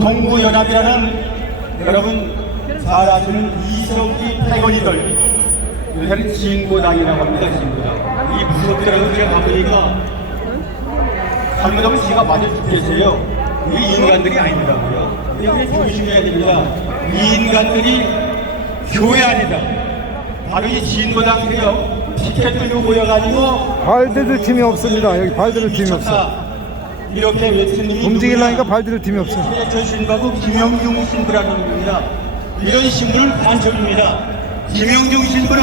동구연합이라는 여러분 잘 아시는 이석기 패거리들, 요새는 진보당이라고 합니다. 진보당. 이 무섭더라도 제가 가보니까 잘못하면 지가 맞아 죽겠어요. 이게 인간들이 아니더라고요. 이게 조심해야 됩니다. 이 인간들이 교회 안이다. 바로 이 진보당이요. 티켓도 요구해가지고 발 들을 팀이 없습니다. 여기 발 들을 팀이 없어. 이렇게 외치는 움직이려니까 발 들을 팀이 없어. 저 신부하고 김영중 신부라는 겁니다. 이런 신부는 간첩입니다. 김영중 신부는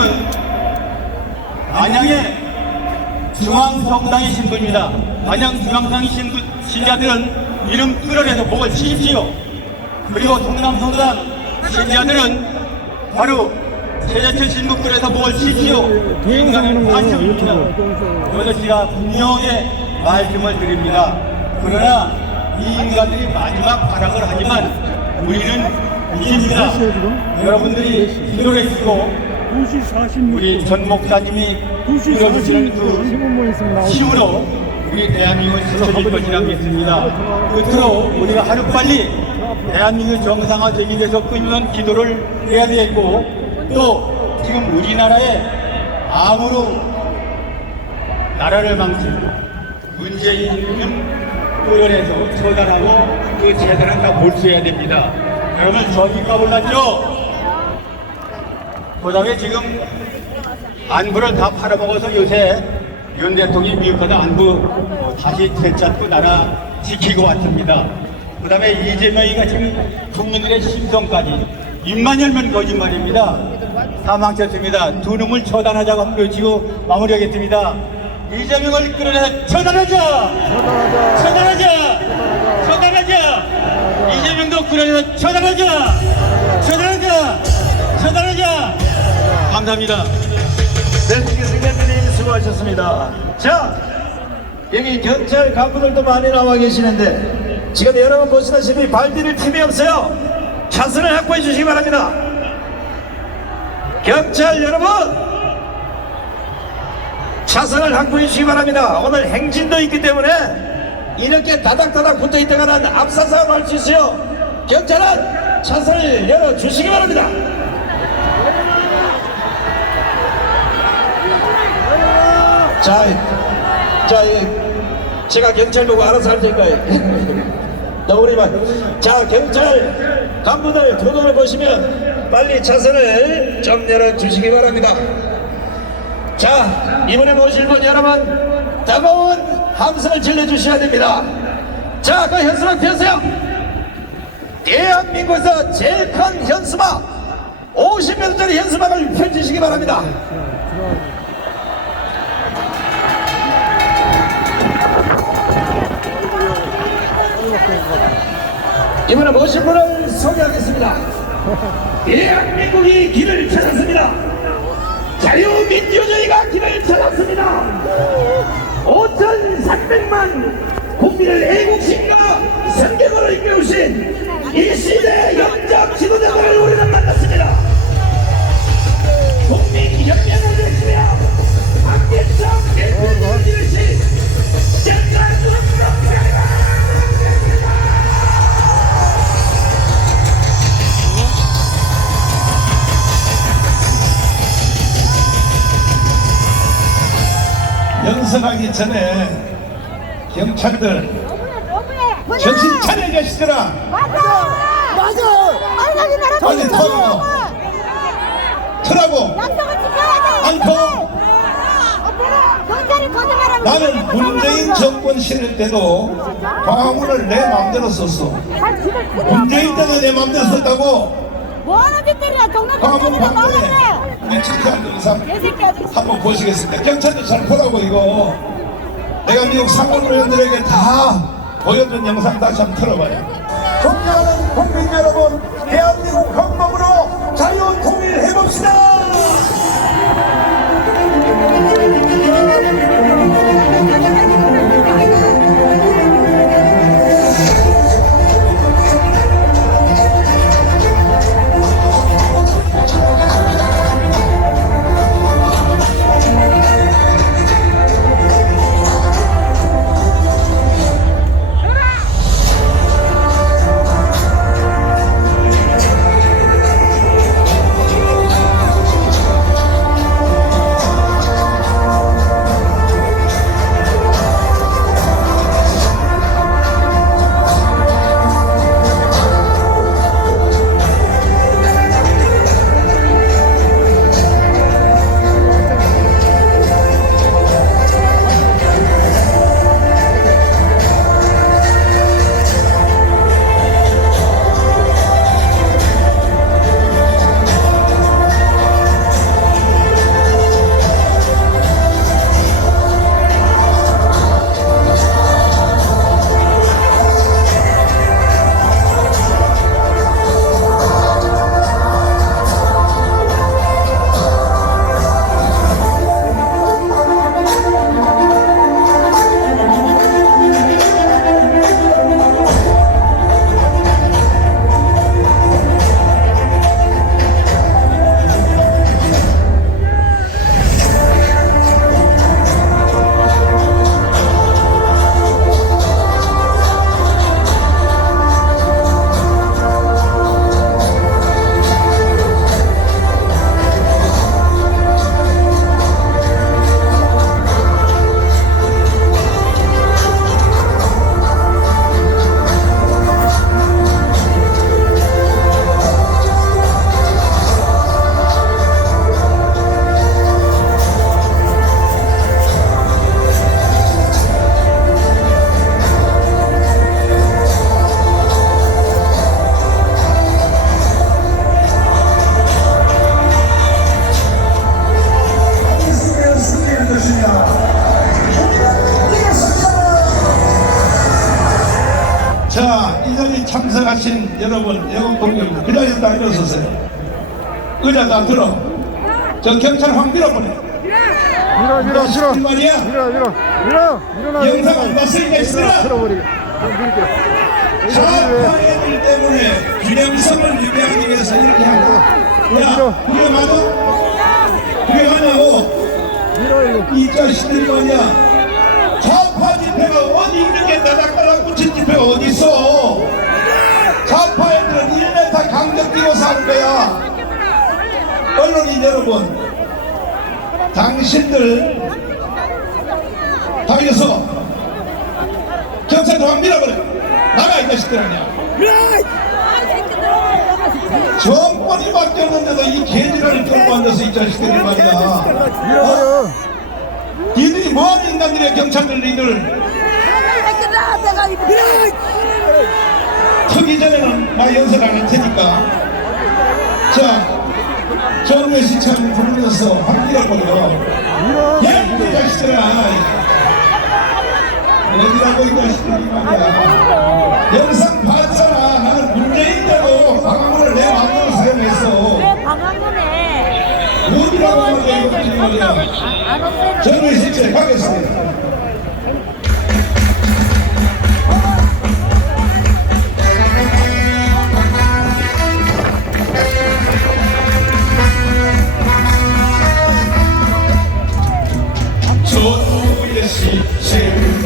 안양의 중앙성당의 신부입니다. 안양 중앙성당 신부 신자들은 이름 끌어내서 목을 치십시오. 그리고 성남성당 신자들은 바로 최재철 신부 끌어내서 목을 치십시오. 이 인간은 간첩입니다. 그래서 제가 분명하게 말씀을 드립니다. 그러나 이 인간들이 마지막 발악을 하지만 우리는 믿습니다. 여러분들이 기도를 해주시고 우리 전 목사님이 이뤄주시는 그 힘으로 우리 대한민국을 지켜줄 것이라 믿습니다. 끝으로 우리가 하루빨리 대한민국 정상화되기 위해서 끊임없는 기도를 해야 되겠고, 또 지금 우리나라에 암으로 나라를 망치고 문재인은 끌어내서 처단하고 그 재단은 다 몰수해야 됩니다. 여러분 저기가 몰랐죠? 그 다음에 지금 안부를 다 팔아먹어서 요새 윤 대통령이 미국가서 안부 다시 되찾고 나라 지키고 왔습니다. 그 다음에 이재명이가 지금 국민들의 심성까지 입만 열면 거짓말입니다. 다 망쳤습니다. 두 놈을 처단하자고 한번 외치고 마무리하겠습니다. 이재명을 끌어내 처단하자! 처단하자! 처단하자! 이재명도 끌어내서 처단하자! 처단하자! 처단하자! 감사합니다. 네, 승객님 수고하셨습니다. 자, 여기 경찰 간부들도 많이 나와 계시는데 지금 여러분 보시다시피 발디딜 틈이 없어요. 차선을 확보해 주시기 바랍니다. 경찰 여러분, 차선을 확보해 주시기 바랍니다. 오늘 행진도 있기 때문에 이렇게 다닥다닥 붙어 있다가는 압사사고 할 수 있어요. 경찰은 차선을 열어주시기 바랍니다. 자, 제가 경찰 보고 알아서 할 테니까요. 너구리만. 자, 경찰 간부들 도로를 보시면 빨리 차선을 좀 열어주시기 바랍니다. 자, 이번에 모실 분 여러분 뜨거운 함성을 질러주셔야 됩니다. 자, 그 현수막 펴세요. 대한민국에서 제일 큰 현수막 50m짜리 현수막을 펼치시기 바랍니다. 이번에 모실 분을 소개하겠습니다. 대한민국이 길을 찾았습니다. 자유민주주의가 길을 찾았습니다. 5,300만 국민을 애국심과 성격으로 이끌어오신 이 시대의 영적 지도자들을 우리는 만났습니다. 국민혁명을 외치며 박대성 대통령을 이루신 연습하기 전에 경찰들 정신 차려 계시더라. 맞아. 빨리 터라고. 터라고. 약속을 지켜야 돼. 안 터. 경찰이 거짓말하면 나는 문재인 정권 시절 때도 광화문을 내 마음대로 썼어. 문재인 때도 내 마음대로 썼다고. 뭐하는 짓들이야. 광화문 경찰이 방송에 나오래. 우리 지켜하는 사람 개새끼야. 한번 보시겠습니다. 경찰도 잘 보라고 이거. 내가 미국 상원의원들에게 다 보여준 영상 다시 한번 틀어봐요. 존경하는 국민 여러분, 대한민국 헌법으로 자유 통일해봅시다. 가신 여러분, 여러분 동료 그 자리에 다 일어서세요. 의자 다 들어. 저 경찰 확 밀어보내. 밀어 말이야. 일어나 영상 안 봤으니까 있으라. 들어버리게 좌파 애들 때문에 균형성을 유지하기 위해서 이렇게 한다. 야, 그게 맞아? 그게 맞냐고? 이 자식들이 뭐냐? 좌파 집회가 어디 이렇게 나닥나닥 붙인 집회가 어디 있어? 좌파 애들은 1m 간격 끼고 사는 거야. 언론인 여러분, 당신들 당에서 경찰도 확 밀어버려. 나가 이 자식들 아니야. 정권이 바뀌었는데도 이 개지랄을 끌고 앉아서 이 자식들이 말이야. 니들이 뭐하는 인간들이야. 경찰들 니들 터기 전에는 나 연설 안 할 테니까. 자, 전우의 시참 부르면서 확 밀어버려. 야, 이 자식들아. 어디라고 이 자식들이 말이야. 영상 봤잖아. 나는 문재인대로 방황문을 내 마음대로 사용했어. 왜 방황문에 어디라고 말이야 이것들이 말이야. 안 없애는 저는 실제 가겠습니다. 전우의 시체를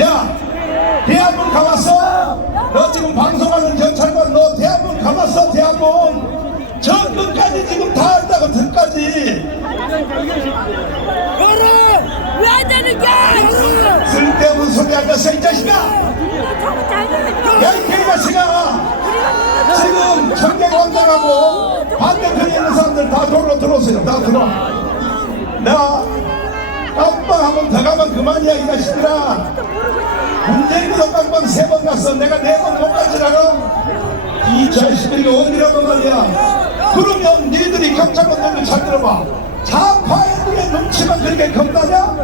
야, 대한문 가봤어? 너 지금 방송하는 경찰관 너 대한문 가봤어? 대한문 저 끝까지 지금 다 한다고 등까지. 왜 안 되는 게 쓸데없는 소리 앉았어 이 자식아. 야 이 개자식아, 지금 청계광장하고 반대편에 있는 사람들 다 도로 들어오세요. 다 들어와. 나 깜빵 한 번 더 가면 그만이야 이 자식들아. 문재인도 깜빵 3번 갔어. 내가 4번 못 가지라고. 이 자식들이 어디라고 말이야. 그러면 니들이 경찰관들도 잘 들어봐. 좌파애들의 눈치가 그렇게 겁나냐?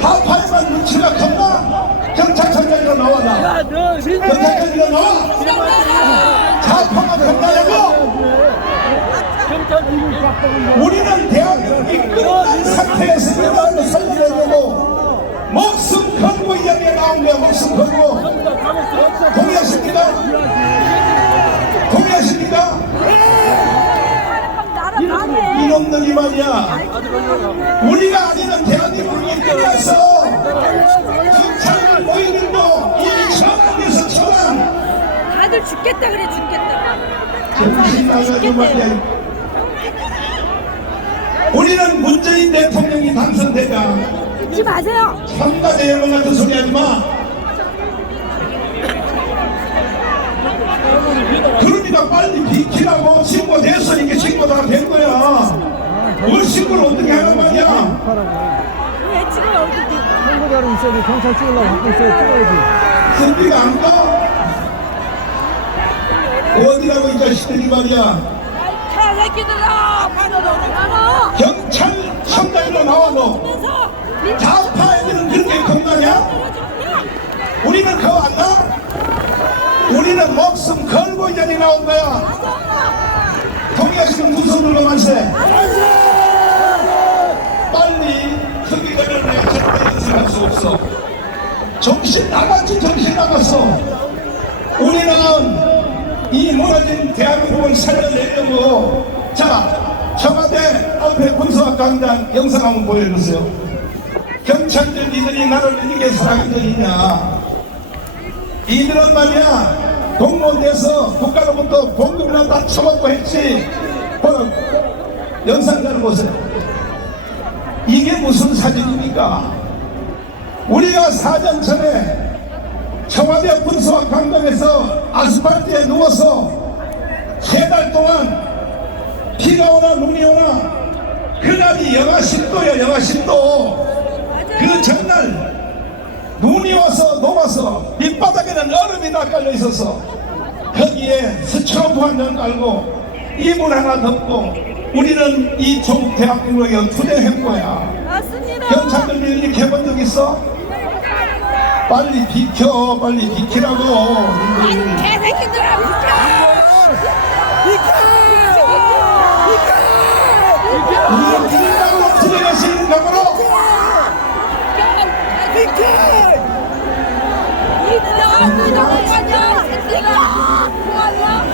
좌파에만 눈치가 겁나? 경찰청장으로 나와. 나 경찰청장으로 나와. 좌파가 겁나냐고? 우리는 대한민국이 끝난 상태에서 이날로 살려내려고 목숨 걸고 이야기가 나온 거야. 목숨 걸고. 동의하십니까? 동의하십니까? 이놈들이 말이야, 우리가 아니는 대한민국이 끌어서 경찰 모임들도 이 전국에서 처단. 다들 죽겠다 그래 죽겠다. 정신 나가지고 말이야. 우리는 문재인 대통령이 당선되자 죽지 마세요. 삼가대 여론 같은 소리 하지 마. 그러니까 빨리 비키라고. 신고 됐으니까 신고 다 된 거야. 뭘 신고를 어떻게 하는 말이야. 왜 지금 여기 한국에 있어야지. 경찰 찍으려고 갖고 있어야 찍어야지. 승비가 안 가? 어디라고 이 자식들이 말이야. 개새끼들아 나가. 경찰청장으로 나와. 너 좌파 애들은 그렇게 겁나냐? 우리는 그거 안 나? 우리는 목숨 걸고 이 자리에 나온 거야. 동의하시면 두 손 들고 만세. 빨리 특위를 내 절대 인생할 수 없어. 정신 나갔지. 정신 나갔어. 우리는 이 무너진 대한민국을 살려내려고. 자, 청와대 앞에 군수학강단 영상 한번 보여주세요. 경찰들 니들이 나를 이렇게 사랑한 적 있냐? 이들은 말이야, 공무원 돼서 국가로부터 봉급이나 다 처먹고 했지. 보라고. 영상 잘 보세요. 이게 무슨 사진입니까? 우리가 4년 전에 청와대 군수학강당에서 아스팔트에 누워서 3달 동안 비가 오나 눈이 오나, 그날이 영하 10도야. 영하 10도. 그 전날 눈이 와서 녹아서 밑바닥에는 얼음이 다 깔려 있어서 거기에 스트로브 한 장 깔고 이불 하나 덮고 우리는 이 조국 대한민국에 투쟁한 거야. 맞습니다. 경찰들이 이렇게 해본 적 있어? 빨리 비켜. 빨리 비키라고. 개새끼들아 우리가 비린다고 투쟁하시는 거로.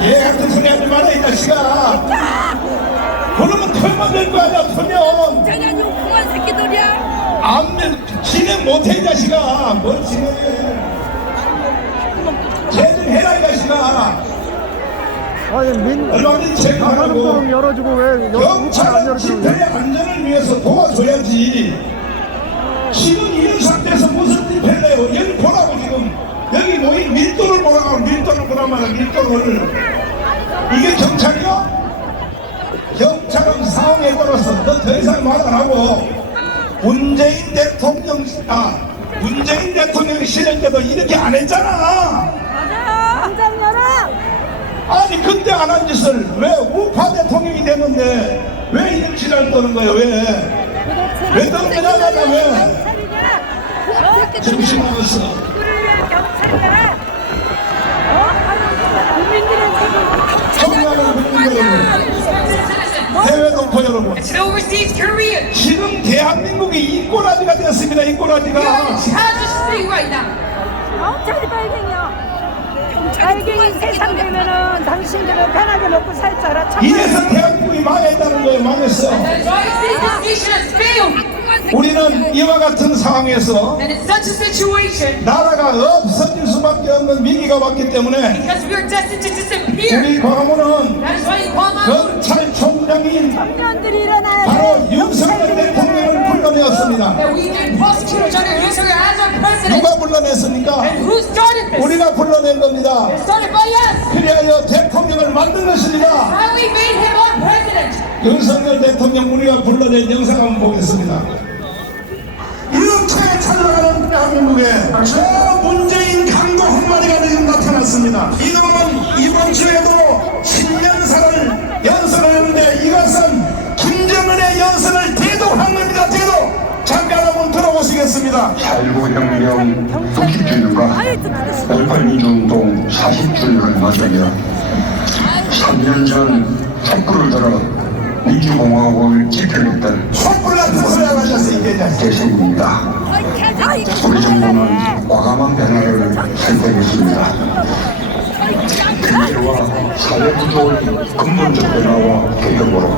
얘 같은 소리 하지 마라 이 자식아. 그러면 털면 될 거 아니야. 털면 자냐니 그만 새끼들이야. 안 진행 못해 이 자식아. 뭘 진행해. 쟤좀 해라 이 자식아. 아니 얼마 전에 제가 하는 하고 거는 열어주고 왜 경찰은 안 열어주는 집회의 거야? 안전을 위해서 도와줘야지. 지금 이런 상태에서 무슨 집회를 해요? 여기 보라고. 지금 여기 모인 밀도를 보라고. 밀도를 보라면 밀도를. 이게 경찰이야? 경찰은 상황에 따라서 너 더 이상 말 안 하고. 문재인 대통령 시절 때도 이렇게 안 했잖아. 맞아. 당장 열어. 아니 그때 안 한 짓을 왜 우파 대통령이 됐는데 왜 이런 지랄 떠는 거예요? 왜 떠는 거냐? 왜? 정신 나갔어. 경찰이야. 국민들의 청년은 국민 여러분, 해외 동포 여러분, It's an overseas Korean. 지금 대한민국이 인꼬라지가 되었습니다. 인꼬라지가. Tragedy right now. 경찰이 빨갱이야. 빨갱이 세상 되면은 당신들은 편하게 먹고 살 줄 알아. 이래서 대한민국이 망했다는 거예요. 망했어. That's why this nation has failed. 우리는 이와 같은 상황에서 And in such a situation, 나라가 없어질 수밖에 없는 위기가 왔기 때문에 because we are destined to disappear. 우리 광화문은 That is why you call my 검찰총장인 청년들이 일어나야 바로 돼. 윤석열 대통령을 불러내었습니다. that we did prosecute General Yoon-suk as our president. 누가 불러냈습니까? And who started this? 우리가 불러낸 겁니다. It started by us. 그리하여 대통령을 만든 것입니다. How we made him our president. 윤석열 대통령 우리가 불러낸 영상 한번 보겠습니다. 이렇게 찾아가는 대한민국에 저 문재인 강도 한 마리가 지금 나타났습니다. 이놈은 이번 주에도 신년사를 연설하는데 이것은 김정은의 연설을 대독한 겁니다. 대독. 잠깐 한번 들어보시겠습니다. 4.19혁명 60주년과 5.18민주운동 40주년을 맞으며 3년 전 촛불을 들어 민주공화국을 지켜냈던 촛불 같은 소리 하고 앉아서 이게 대신입니다. 우리 정부는 과감한 변화를 선택했습니다. 경제와 사회 구조의 근본적 변화와 개혁으로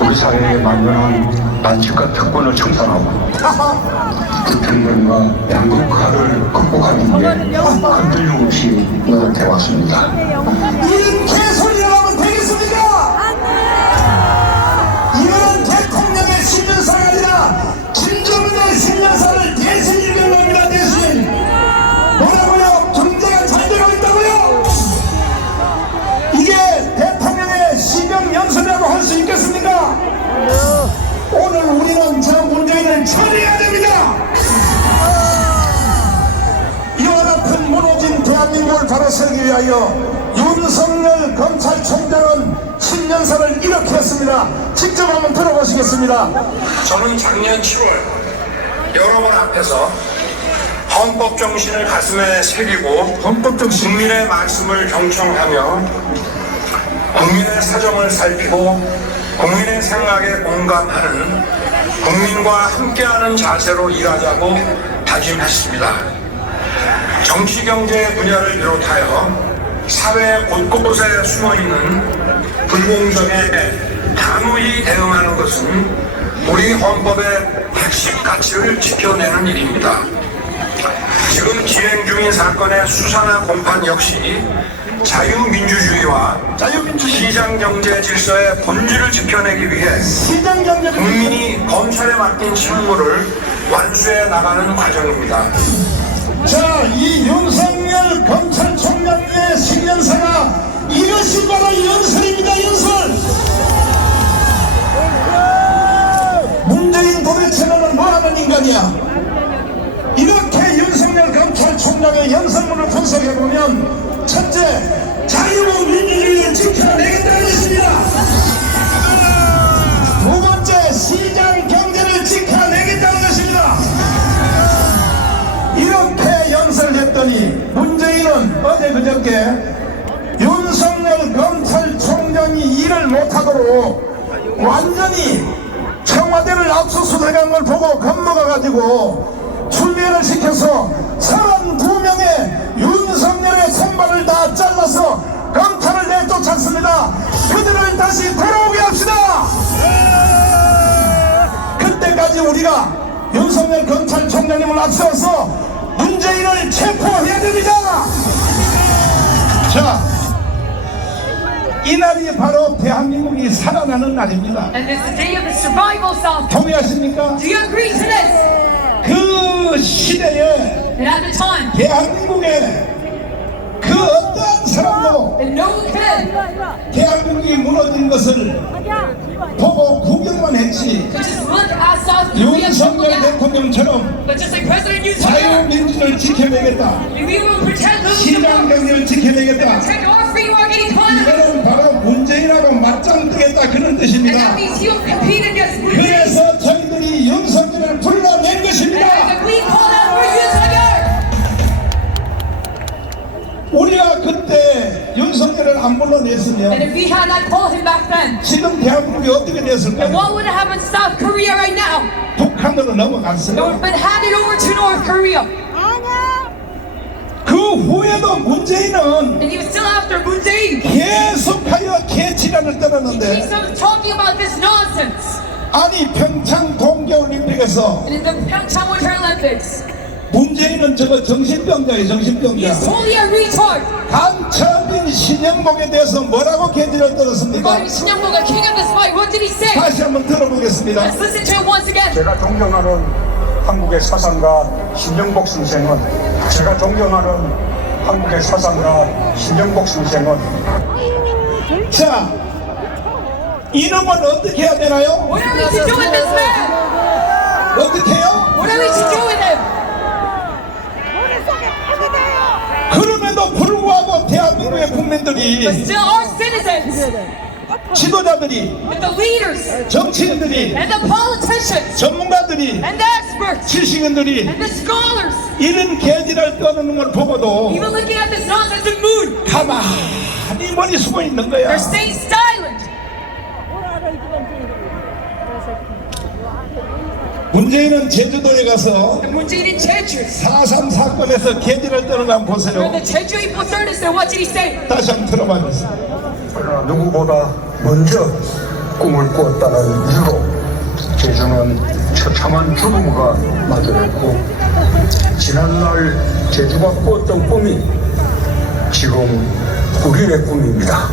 우리 사회에 만연한 난식과 특권을 청산하고 불평등과 양극화를 극복하기 위해 흔들림 없이 노력해왔습니다. 이런 개소리를 하면 되겠습니까? 이거는 대통령의 신년사가 아니라 김정은의 신년사를 대신 읽은 겁니다. 대신 뭐라고요? 경제가 잘 되고 있다고요? 이게 대통령의 시정연설이라고 할 수 있겠습니까? 오늘 우리는 저 문재인을 처리해야 됩니다. 이와 같은 무너진 대한민국을 바로 세우기 위하여 윤석열 검찰총장은 신년사를 이렇게 했습니다. 직접 한번 들어보시겠습니다. 저는 작년 7월 여러분 앞에서 헌법 정신을 가슴에 새기고 국민의 말씀을 경청하며 국민의 사정을 살피고 국민의 생각에 공감하는 국민과 함께하는 자세로 일하자고 다짐했습니다. 정치 경제 분야를 비롯하여 사회 곳곳에 숨어있는 불공정에 단호히 대응하는 것은 우리 헌법의 핵심 가치를 지켜내는 일입니다. 지금 진행 중인 사건의 수사나 공판 역시 자유민주주의와 시장경제 질서의 본질을 지켜내기 위해 국민이 검찰에 맡긴 직무를 완수해 나가는 과정입니다. 자, 이 윤석열 검찰총장의 신년사가 이것이 바로 연설입니다. 연설. 문재인 도대체 너는 뭐하는 인간이야? 이렇게 윤석열 검찰총장의 연설문을 분석해보면 첫째, 자유민주주의를 지켜내겠다는 것입니다. 두 번째, 시장 경제를 지켜내겠다는 것입니다. 이렇게 연설했더니 문재인은 어제 그저께 윤석열 검찰총장이 일을 못하도록 완전히 청와대를 압수수색한 걸 보고 겁먹어가지고 출면을 시켜서 32명의 윤석열의 손발을 다 잘라서 검찰을 내쫓았습니다. 그들을 다시 돌아오게 합시다. 그때까지 우리가 윤석열 검찰총장님을 앞세워서 문재인을 체포해야 됩니다. 자, 이날이 바로 대한민국이 살아나는 날입니다. And it's the day of the survival song. 동의하십니까? Do you agree to this? 그 시대에 And at the time, 대한민국에 그 어떤 사람도 and no one could 대한민국이 무너진 것을 보고 구경만 했지 just look at South Korea 윤석열 crumble down. 대통령처럼 But just like President Yoon Suk Yeol, 자유민주를 지켜내겠다, we will protect those who 시장 경제를 지켜내겠다, protect our free market economy. 이거는 바로 문재인하고 맞짱 뜨겠다 그런 And 뜻입니다. that means he will compete against Moon Jae-in. 그래서 저희들이 윤석열을 불러낸 것입니다. And we call out for Yoon Suk Yeol. 우리가 그때 윤석열을 안 And 불러냈으면 if we had not called him back then, 지금 대한민국이 어떻게 then 됐을까요? what would have happened to South Korea right now? 북한으로 It would 넘어갔어요. have been handed over to North Korea. 그 후에도 문재인은 And he was still after Moon Jae-in. 계속하여 개치란을 He 떠났는데, keeps on talking about this nonsense. 아니 평창 동계올림픽에서 And in the Pyeongchang Winter Olympics, 문재인은 저거 정신병자예요. 정신병자. he's totally a retard. 강철빈 신영복에 대해서 뭐라고 개지를 떨었습니까? Regarding Shin Young-bok, a king of this fight, what did he say? 다시 한번 들어보겠습니다. Let's listen to it once again. 제가 존경하는 한국의 사상가 신영복 선생은 자, 이놈은 어떻게 해야 되나요? What are we to do with this man? 어떻게 해요? What are we to do with him? 그럼에도 불구하고 대한민국의 국민들이, But still, our citizens, 지도자들이, and the leaders, 정치인들이, and the politicians, 전문가들이, and the experts, 지식인들이 and the scholars, 이런 개지를 떠는 걸 보고도 even looking at this nonsense in mood, 가만히 머리 숨어 있는 거야. they're staying silent. 문재인은 제주도에 가서 And Moon Jae-in in Jeju. 4.3 사건에서 개지를 떠는 거 한번 When 보세요. the Jeju people started this, what did he say? 다시 한번 들어봐 주세요. 누구보다 먼저 꿈을 꾸었다는 이유로 제주는 처참한 죽음과 마주했고, 지난날 제주가 꾸었던 꿈이 지금 우리의 꿈입니다.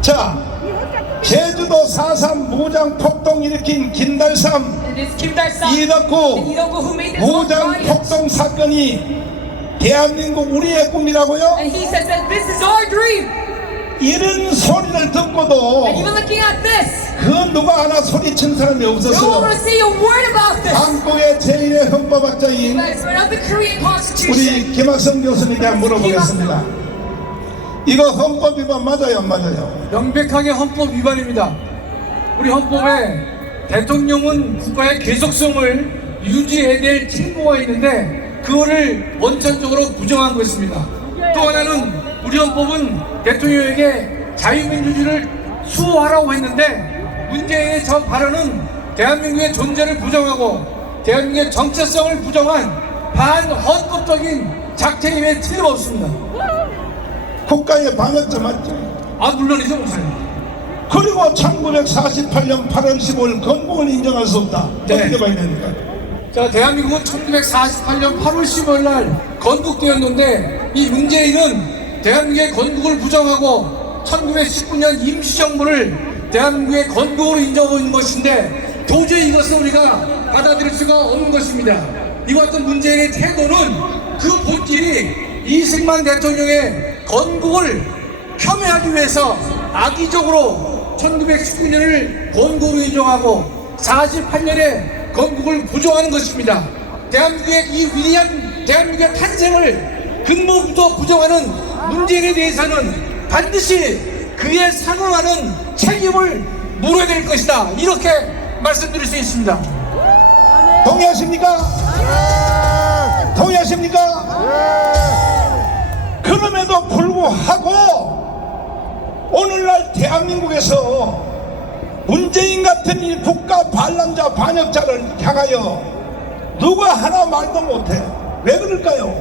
자, 제주도 4.3 무장 폭동 일으킨 김달삼, And it's Kim Dae-sam and 이덕구 Lee-Dong-gu who made this whole 무장 riot. 폭동 사건이 대한민국 우리의 꿈이라고요? And he says that this is our dream. 이런 소리를 듣고도 And even looking at this, 그 누가 하나 소리친 사람이 no one 없었어요. will say a word about this. 한국의 제1의 헌법학자인 That is right of the Korean Constitution. 우리 김학성 교수님께 한번 물어보겠습니다. 이거 헌법 위반 맞아요, 안 맞아요? 명백하게 헌법 위반입니다. 우리 헌법에 대통령은 국가의 계속성을 유지해야 될 책무가 있는데 그거를 원천적으로 부정한 것입니다. 또 하나는 우리 헌법은 대통령에게 자유민주주의를 수호하라고 했는데 문재인의 저 발언은 대한민국의 존재를 부정하고 대한민국의 정체성을 부정한 반헌법적인 작태임에 틀림없습니다. 국가의 반역자 맞죠? 아 물론이죠, 목사님. 그리고 1948년 8월 15일 건국을 인정할 수 없다. 네. 어떻게 봐야 됩니까? 자, 대한민국은 1948년 8월 15일 날 건국되었는데 이 문재인은 대한민국의 건국을 부정하고 1919년 임시정부를 대한민국의 건국으로 인정하고 있는 것인데 도저히 이것을 우리가 받아들일 수가 없는 것입니다. 이와 같은 문재인의 태도는 그 본질이 이승만 대통령의 건국을 폄훼하기 위해서 악의적으로 1919년을 건국으로 인정하고 48년에 건국을 부정하는 것입니다. 대한민국의 이 위대한 대한민국의 탄생을 근본부터 부정하는 문재인에 대해서는 반드시 그에 상응하는 책임을 물어야 될 것이다. 이렇게 말씀드릴 수 있습니다. 동의하십니까? 동의하십니까? 그럼에도 불구하고 오늘날 대한민국에서 문재인 같은 이 국가 반란자 반역자를 향하여 누가 하나 말도 못해. 왜 그럴까요?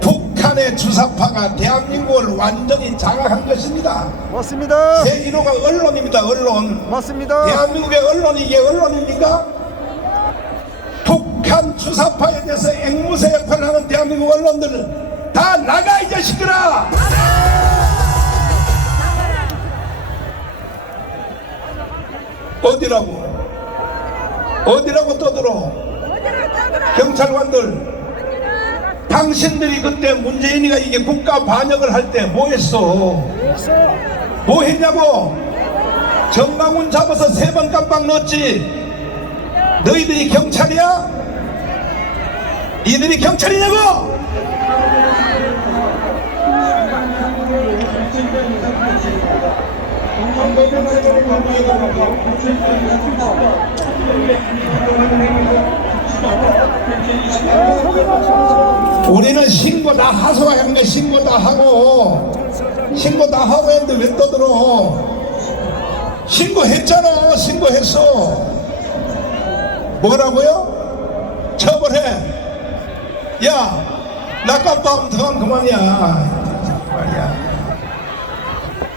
북한의 주사파가 대한민국을 완전히 장악한 것입니다. 맞습니다. 제1호가 언론입니다. 언론. 맞습니다. 대한민국의 언론이 이게 언론입니까? 북한 주사파에 대해서 앵무새 역할을 하는 대한민국 언론들은 다 나가, 이 자식들아! 어디라고 떠들어? 경찰관들, 당신들이 그때 문재인이가 이게 국가 반역을 할 때 뭐 했어? 뭐 했냐고? 정강훈 잡아서 3번 깜빡 넣었지. 너희들이 경찰이야? 니들이 경찰이냐고? 우리는 신고 다 하소한 거 신고 다 하고 했는데 왜 떠들어? 신고했잖아. 신고했어. 뭐라고요? 처벌해. 야, 낙갑도 하면 더한 그만이야. 말이야.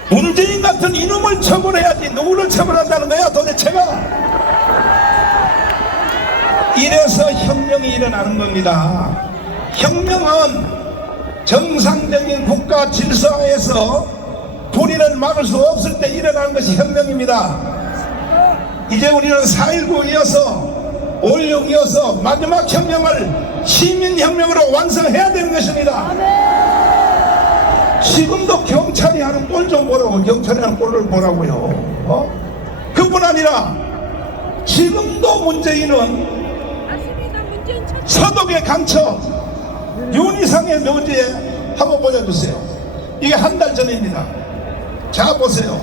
문재인 같은 이놈을 처벌해야지. 누구를 처벌한다는 거야 도대체가? 이래서 혁명이 일어나는 겁니다. 혁명은 정상적인 국가 질서에서 불의를 막을 수 없을 때 일어나는 것이 혁명입니다. 이제 우리는 4.19 이어서 5.16 이어서 마지막 혁명을 시민혁명으로 완성해야 되는 것입니다. 지금도 경찰이 하는 꼴 좀 보라고. 경찰이 하는 꼴을 보라고요. 그뿐 아니라 지금도 문재인은 서독의 간첩 윤희상의 묘지에 한번 보여주세요. 이게 한 달 전입니다. 자 보세요.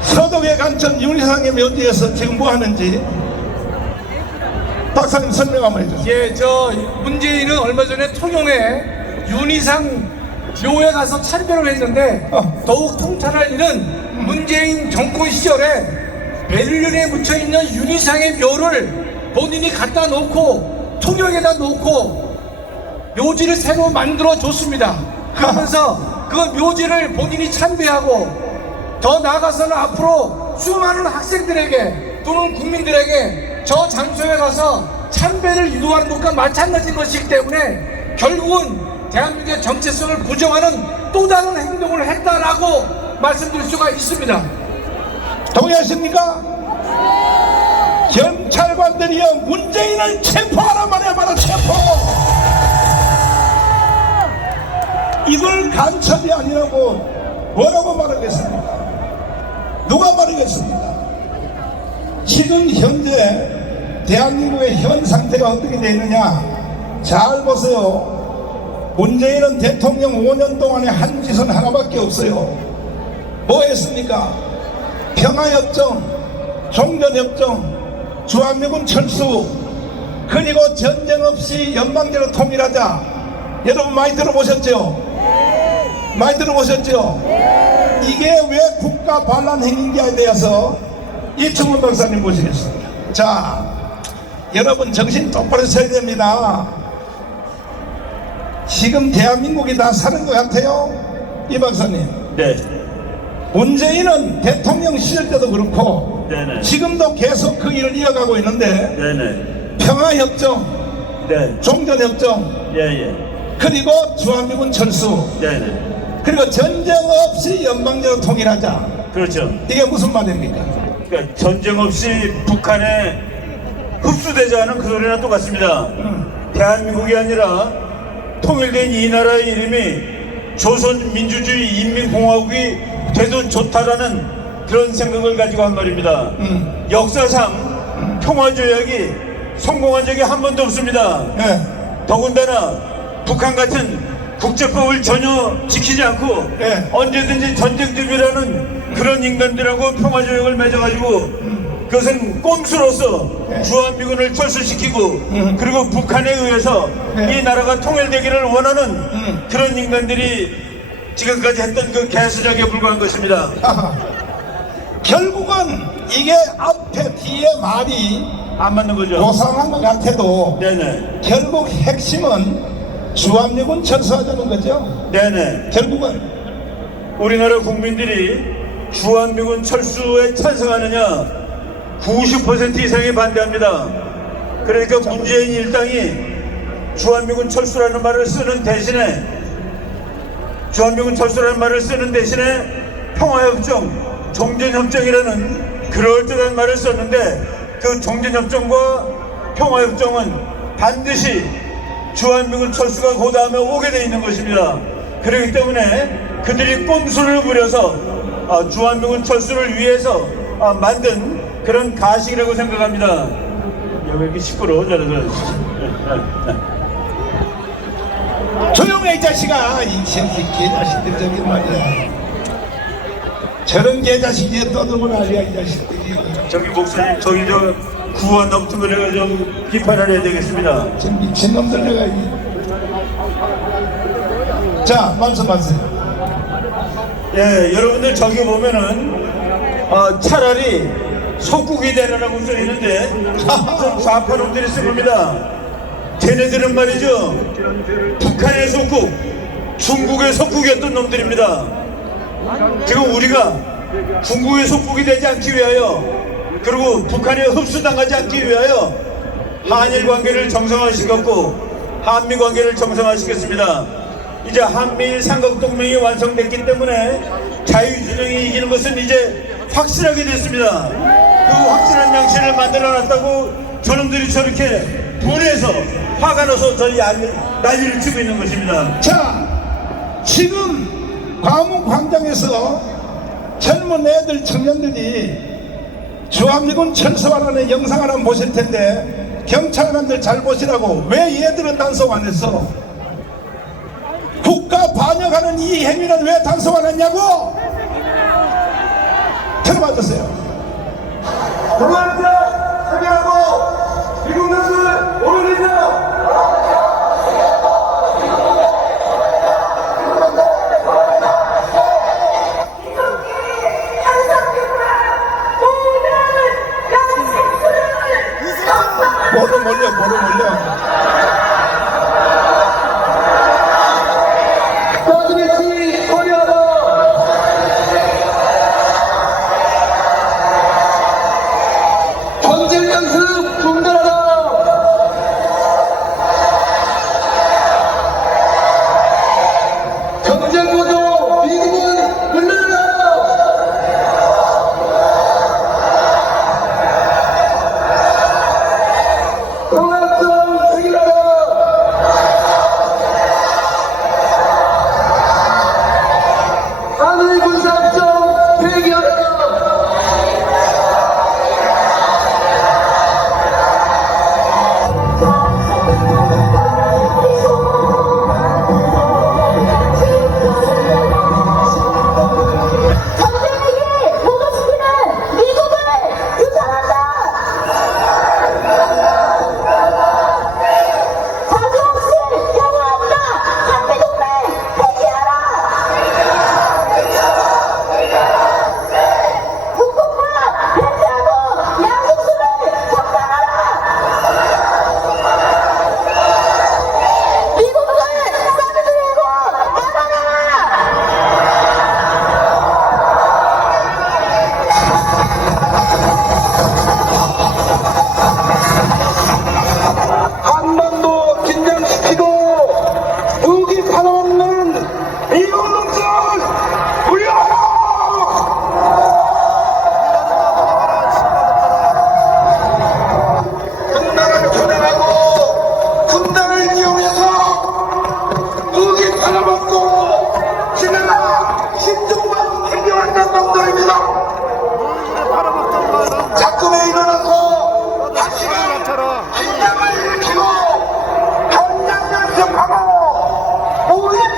서독의 간첩 윤희상의 묘지에서 지금 뭐 하는지 박사님 설명 한번 해주세요. 예, 저 문재인은 얼마 전에 통영에 윤희상 묘에 가서 참배를 했는데 더욱 통찰할 일은 문재인 정권 시절에 베를린에 묻혀있는 윤희상의 묘를 본인이 갖다 놓고 통영에다 놓고 묘지를 새로 만들어 줬습니다. 그러면서 그 묘지를 본인이 참배하고 더 나아가서는 앞으로 수많은 학생들에게 또는 국민들에게 저 장소에 가서 참배를 유도하는 것과 마찬가지인 것이기 때문에 결국은 대한민국의 정체성을 부정하는 또 다른 행동을 했다라고 말씀드릴 수가 있습니다. 동의하십니까? 경찰관들이여 문재인을 체포하란 말이야. 바로 체포. 이걸 간첩이 아니라고 뭐라고 말하겠습니까? 누가 말하겠습니까? 지금 현재 대한민국의 현 상태가 어떻게 되어 있느냐 잘 보세요. 문재인은 대통령 5년 동안에 한 짓은 하나밖에 없어요. 뭐 했습니까? 평화협정, 종전협정, 주한미군 철수, 그리고 전쟁 없이 연방제로 통일하자. 여러분 많이 들어보셨죠? 많이 들어보셨죠? 이게 왜 국가 반란 행위인지에 대해서 이충훈 박사님 모시겠습니다. 자, 여러분 정신 똑바로 서야 됩니다. 지금 대한민국이 다 사는 것 같아요? 이 박사님. 네. 문재인은 대통령 시절 때도 그렇고 네네. 지금도 계속 그 일을 이어가고 있는데 네네. 평화협정, 네. 종전협정, 예예. 그리고 주한미군 철수, 네네. 그리고 전쟁 없이 연방제로 통일하자. 그렇죠. 이게 무슨 말입니까? 그러니까 전쟁 없이 북한에 흡수되자는 그 소리나 똑같습니다. 대한민국이 아니라 통일된 이 나라의 이름이 조선민주주의 인민공화국이 돼도 좋다라는 그런 생각을 가지고 한 말입니다. 역사상 평화조약이 성공한 적이 한 번도 없습니다. 네. 더군다나 북한 같은 국제법을 전혀 지키지 않고 네. 언제든지 전쟁 준비라는 그런 인간들하고 평화조약을 맺어가지고 그것은 꼼수로서 주한미군을 철수시키고 그리고 북한에 의해서 이 나라가 통일되기를 원하는 그런 인간들이 지금까지 했던 그 개수작에 불과한 것입니다. 결국은 이게 앞에 뒤에 말이 안 맞는 거죠? 고상한 것 같아도 네네. 결국 핵심은 주한미군 철수하자는 거죠. 네네. 결국은 우리나라 국민들이 주한미군 철수에 찬성하느냐 90% 이상이 반대합니다. 그러니까 문재인 일당이 주한미군 철수라는 말을 쓰는 대신에 평화협정, 종전협정이라는 그럴듯한 말을 썼는데 그 종전협정과 평화협정은 반드시 주한미군 철수가 그 다음에 오게 돼 있는 것입니다. 그렇기 때문에 그들이 꼼수를 부려서 주한미군 철수를 위해서 만든 그런 가식이라고 생각합니다. 왜 이렇게 시끄러워? 조용해 이 자식아. 이 새끼 개자식들 저기 말이야. 저런 개자식이 떠들고 난리야 이 자식들이. 저기 목사님 저기 저 구원 넘친 거를 좀 비판을 해야 되겠습니다. 지금 미친놈들 내가 자 말씀하세요. 예, 여러분들 저기 보면은 차라리 속국이 되라라고 써 있는데 좀 좌파놈들이 쓴 겁니다. 걔네들은 말이죠 북한의 속국, 중국의 속국이었던 놈들입니다. 지금 우리가 중국의 속국이 되지 않기 위하여 그리고 북한에 흡수당하지 않기 위하여 한일 관계를 정상화시켰고 한미 관계를 정상화시켰습니다. 이제 한미일 삼각동맹이 완성됐기 때문에 자유주정이 이기는 것은 이제 확실하게 됐습니다. 그 확실한 양식을 만들어놨다고 저놈들이 저렇게 분해서 화가 나서 저희 난리를 치고 있는 것입니다. 자 지금 광우 광장에서 젊은 애들 청년들이 주한미군 철수하라는 영상을 한번 보실 텐데 경찰관들 잘 보시라고. 왜 얘들은 단속 안 했어? 국가 반역하는 이 행위는 왜 단속 안 했냐고? 들어봐 주세요. 동아리자 참여하고 미국 놈들 오르리자. 항상 모든 양식들을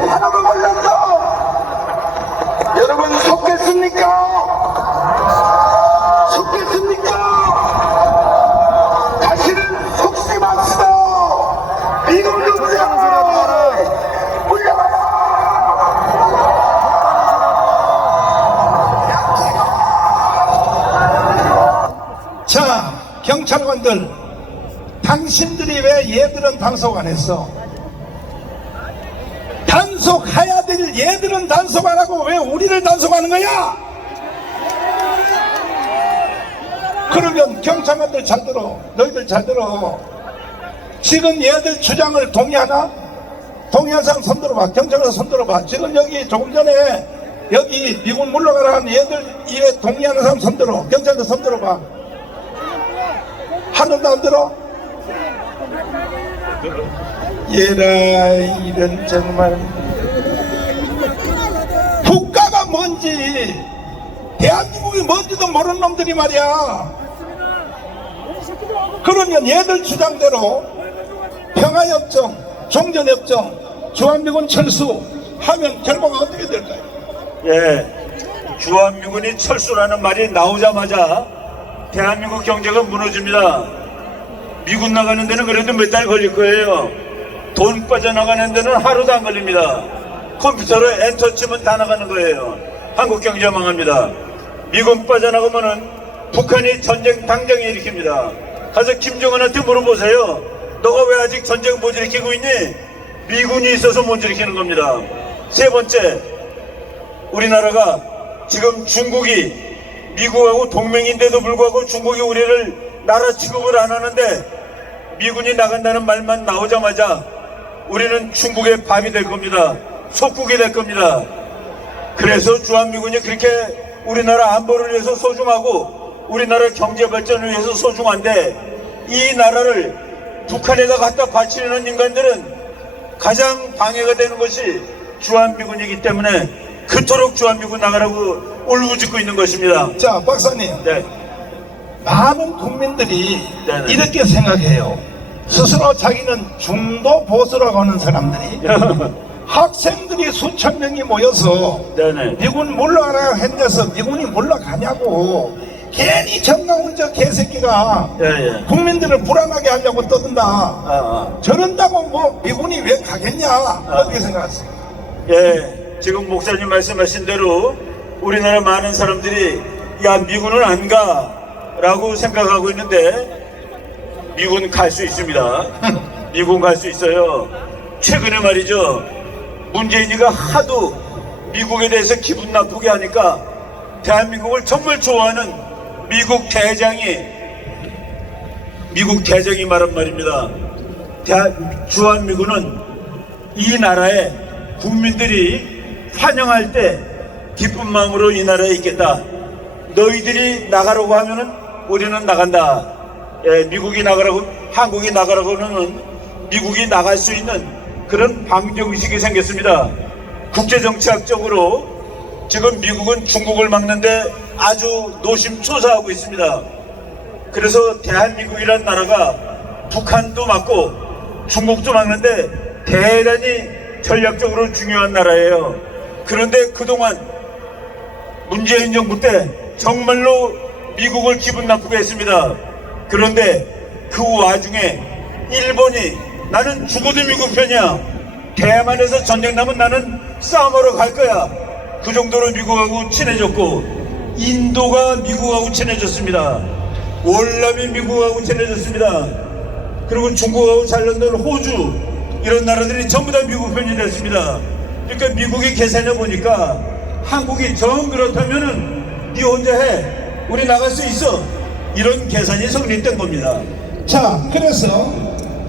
하나도 걸렸어. 여러분 속겠습니까? 속겠습니까? 다시는 속지 맙시다. 미국 놈들아 물러가라. 자, 경찰관들, 당신들이 왜 얘들은 단속 안 했어? 단속해야 될 얘들은 단속 안 하고 왜 우리를 단속하는 거야? 그러면 경찰관들 잘 들어. 너희들 잘 들어. 지금 얘들 주장을 동의하나? 동의한 사람 손 들어봐. 경찰관 손 들어봐. 지금 여기 조금 전에 여기 미군 물러가라 하는 얘들 이에 동의하는 사람 손 들어. 경찰관 손 들어봐. 하늘도 안 들어? 얘라 이런 정말 국가가 뭔지 대한민국이 뭔지도 모르는 놈들이 말이야. 그러면 얘들 주장대로 평화협정, 종전협정, 주한미군 철수하면 결과가 어떻게 될까요? 예, 주한미군이 철수라는 말이 나오자마자 대한민국 경제가 무너집니다. 미군 나가는 데는 그래도 몇 달 걸릴 거예요. 돈 빠져나가는 데는 하루도 안 걸립니다. 컴퓨터로 엔터 치면 다 나가는 거예요. 한국 경제 망합니다. 미군 빠져나가면은 북한이 전쟁 당장 일으킵니다. 가서 김정은한테 물어보세요. 너가 왜 아직 전쟁 못 일으키고 있니? 미군이 있어서 못 일으키는 겁니다. 세 번째, 우리나라가 지금 중국이 미국하고 동맹인데도 불구하고 중국이 우리를 나라 취급을 안 하는데 미군이 나간다는 말만 나오자마자 우리는 중국의 밥이 될 겁니다. 속국이 될 겁니다. 그래서 주한미군이 그렇게 우리나라 안보를 위해서 소중하고 우리나라 경제 발전을 위해서 소중한데 이 나라를 북한에다 갖다 바치려는 인간들은 가장 방해가 되는 것이 주한미군이기 때문에 그토록 주한미군 나가라고 울부짖고 있는 것입니다. 자, 박사님. 네. 많은 국민들이 네네. 이렇게 생각해요. 스스로 자기는 중도 보수라고 하는 사람들이 학생들이 수천 명이 모여서 네네. 미군 물러가라 했는데서 미군이 물러가냐고 괜히 정강훈 개새끼가 예. 국민들을 불안하게 하려고 떠든다. 저런다고 뭐 미군이 왜 가겠냐? 어떻게 생각하세요? 예, 지금 목사님 말씀하신 대로 우리나라 많은 사람들이 야 미군은 안 가 라고 생각하고 있는데 미군 갈 수 있습니다. 미군 갈 수 있어요. 최근에 말이죠, 문재인이가 하도 미국에 대해서 기분 나쁘게 하니까 대한민국을 정말 좋아하는 미국 대장이 말한 말입니다. 주한미군은 이 나라에 국민들이 환영할 때 기쁜 마음으로 이 나라에 있겠다. 너희들이 나가라고 하면은 우리는 나간다. 예, 미국이 나가라고, 한국이 나가라고는 미국이 나갈 수 있는 그런 방정식이 생겼습니다. 국제정치학적으로 지금 미국은 중국을 막는데 아주 노심초사하고 있습니다. 그래서 대한민국이라는 나라가 북한도 막고 중국도 막는데 대단히 전략적으로 중요한 나라예요. 그런데 그동안 문재인 정부 때 정말로 미국을 기분 나쁘게 했습니다. 그런데 그 와중에 일본이 나는 죽어도 미국 편이야. 대만에서 전쟁 나면 나는 싸움하러 갈 거야. 그 정도로 미국하고 친해졌고 인도가 미국하고 친해졌습니다. 월남이 미국하고 친해졌습니다. 그리고 중국하고 잘 넘는 호주 이런 나라들이 전부 다 미국 편이 됐습니다. 그러니까 미국이 계산해 보니까 한국이 정 그렇다면은 네 혼자 해. 우리 나갈 수 있어. 이런 계산이 성립된 겁니다. 자, 그래서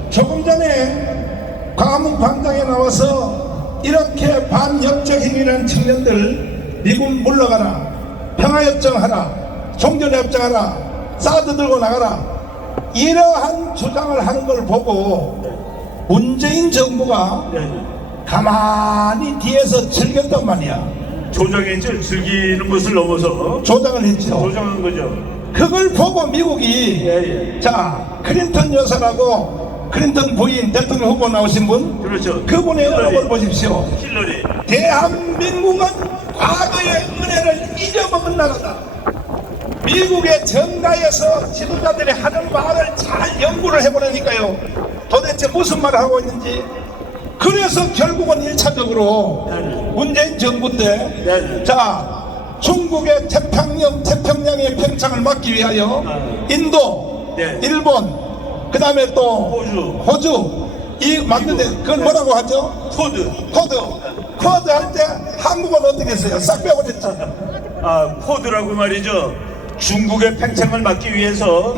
조금 전에 광화문 광장에 나와서 이렇게 반역적행위라는 청년들 미군 물러가라, 평화협정하라, 종전협정하라, 사드 들고 나가라 이러한 주장을 하는 걸 보고 문재인 정부가 가만히 뒤에서 즐겼단 말이야. 조정했죠. 즐기는 것을 넘어서 조장을 했죠. 조정한 거죠. 그걸 보고 미국이 예. 자 클린턴 여사라고 클린턴 부인 대통령 후보 나오신 분, 그렇죠. 그분의 얼굴 보십시오. 힐러리. 대한민국은 과거의 은혜를 잊어먹은 나라다. 미국의 정가에서 지도자들이 하는 말을 잘 연구를 해보려니까요, 도대체 무슨 말을 하고 있는지. 그래서 결국은 1차적으로 문재인 정부 때, 자, 중국의 태평양의 평창을 막기 위하여 인도, 네. 일본, 그 다음에 또 호주, 이 맞는데 그걸 뭐라고 하죠? 코드 할 때 한국은 어떻게 했어요? 싹 빼버렸죠. 코드라고 말이죠. 중국의 팽창을 막기 위해서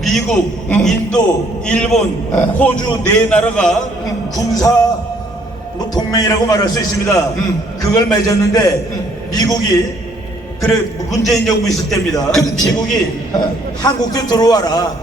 미국, 인도, 일본, 호주 네 나라가 군사 동맹이라고 말할 수 있습니다. 그걸 맺었는데 미국이, 그래, 문재인 정부 있을 때입니다. 그렇지. 미국이 한국도 들어와라,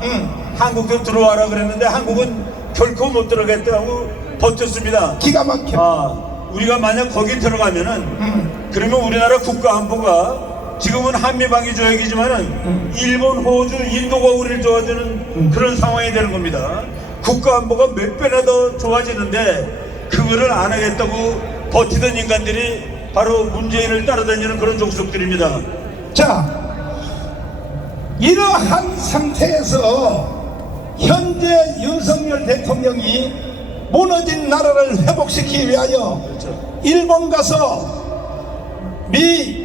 한국도 들어와라 그랬는데 한국은 결코 못 들어가겠다고 버텼습니다. 기가 막혀. 우리가 만약 거기 들어가면은 그러면 우리나라 국가안보가 지금은 한미방위 조약이지만은 일본, 호주, 인도가 우리를 도와주는 그런 상황이 되는 겁니다. 국가안보가 몇 배나 더 좋아지는데 그거를 안 하겠다고 버티던 인간들이 바로 문재인을 따라다니는 그런 족속들입니다. 자, 이러한 상태에서 현재 윤석열 대통령이 무너진 나라를 회복시키기 위하여 일본 가서 미,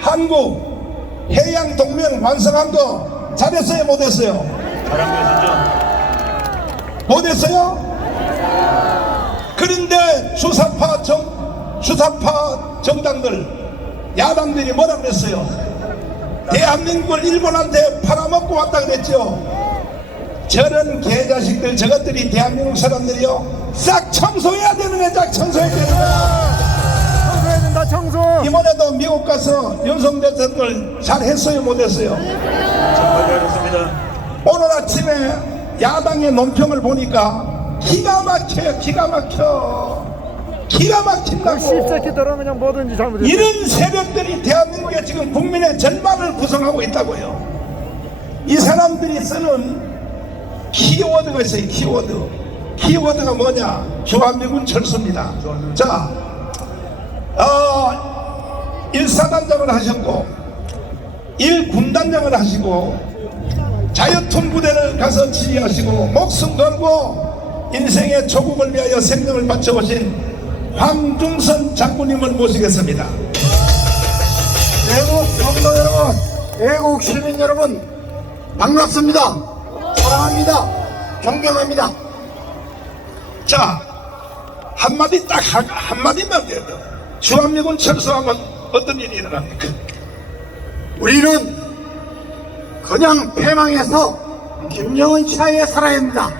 한국 해양 동맹 완성한 거 잘했어요, 못했어요? 잘한 것이죠. 못했어요? 그런데 주사파 정당들, 야당들이 뭐라 그랬어요? 대한민국을 일본한테 팔아먹고 왔다 그랬죠. 저런 개자식들, 저것들이 대한민국 사람들이요, 싹 청소해야 되는 거야. 싹 청소해야 되는 거야. 청소해야 된다, 청소. 이번에도 미국 가서 윤석 대통령을 잘했어요, 못했어요? 정말 잘했습니다. 오늘 아침에 야당의 논평을 보니까 기가 막혀요. 기가 막힌다고. 씹새끼들은 그냥 뭐든지 잘못했어. 이런 세력들이 대한민국의 지금 국민의 절반을 구성하고 있다고요. 이 사람들이 쓰는 키워드가 있어요. 키워드가 뭐냐? 주한미군 철수입니다. 자, 1사단장을 하셨고 1군단장을 하시고 자유툰 부대를 가서 지휘하시고 목숨 걸고 인생의 조국을 위하여 생명을 바쳐오신 황중선 장군님을 모시겠습니다. 애국 성도 여러분, 애국 시민 여러분, 반갑습니다. 사랑합니다. 존경합니다. 자, 한마디 딱 한마디만 돼요. 주한미군 철수하면 어떤 일이 일어납니까? 우리는 그냥 패망해서 김정은 치하에 살아야 합니다.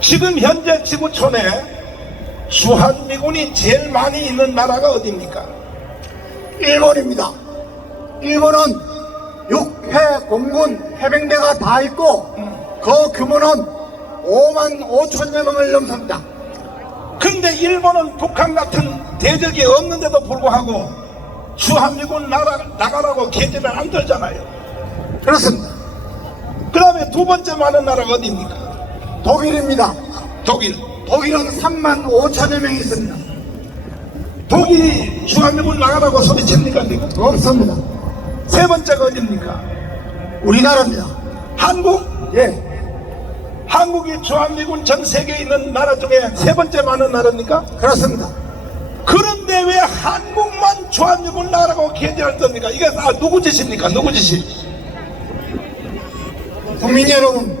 지금 현재 지구촌에 주한미군이 제일 많이 있는 나라가 어디입니까? 일본입니다. 일본은 6회 공군 해병대가 다 있고 그 규모는 5만 5천여 명을 넘습니다. 근데 일본은 북한 같은 대적이 없는데도 불구하고 주한미군 나가라고 계제를 안 들잖아요. 그렇습니다. 그 다음에 두 번째 많은 나라가 어디입니까? 독일입니다. 독일은 3만 5천여 명이 있습니다. 독일이 주한미군 나가라고 소리칩니까? 없습니다. 세 번째가 어디입니까? 우리나라입니다. 한국? 예. 한국이 주한미군 전 세계에 있는 나라 중에 세 번째 많은 나라입니까? 그렇습니다. 그런데 왜 한국만 주한미군 나라고 계제할 겁니까? 이게 다 누구 짓입니까? 누구 짓이? 국민 여러분,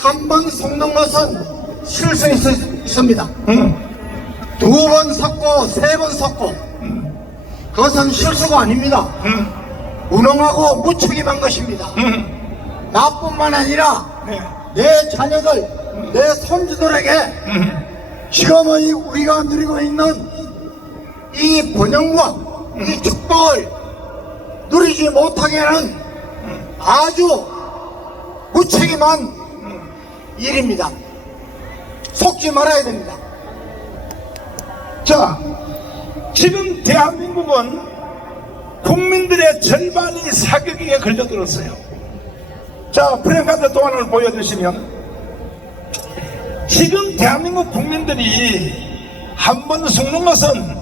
한 번 속는 것은 실수 있습니다. 두 번 섞고 세 번 섞고 그것은 실수가 아닙니다. 무능하고 무책임한 것입니다. 나뿐만 아니라 내 자녀들, 내 손주들에게 지금의 우리가 누리고 있는 이 번영과 이 축복을 누리지 못하게 하는 아주 무책임한 일입니다. 속지 말아야 됩니다. 자, 지금 대한민국은 국민들의 절반이 사격에 걸려들었어요. 자, 프랭카드 또 하나를 보여주시면, 지금 대한민국 국민들이 한 번 속는 것은,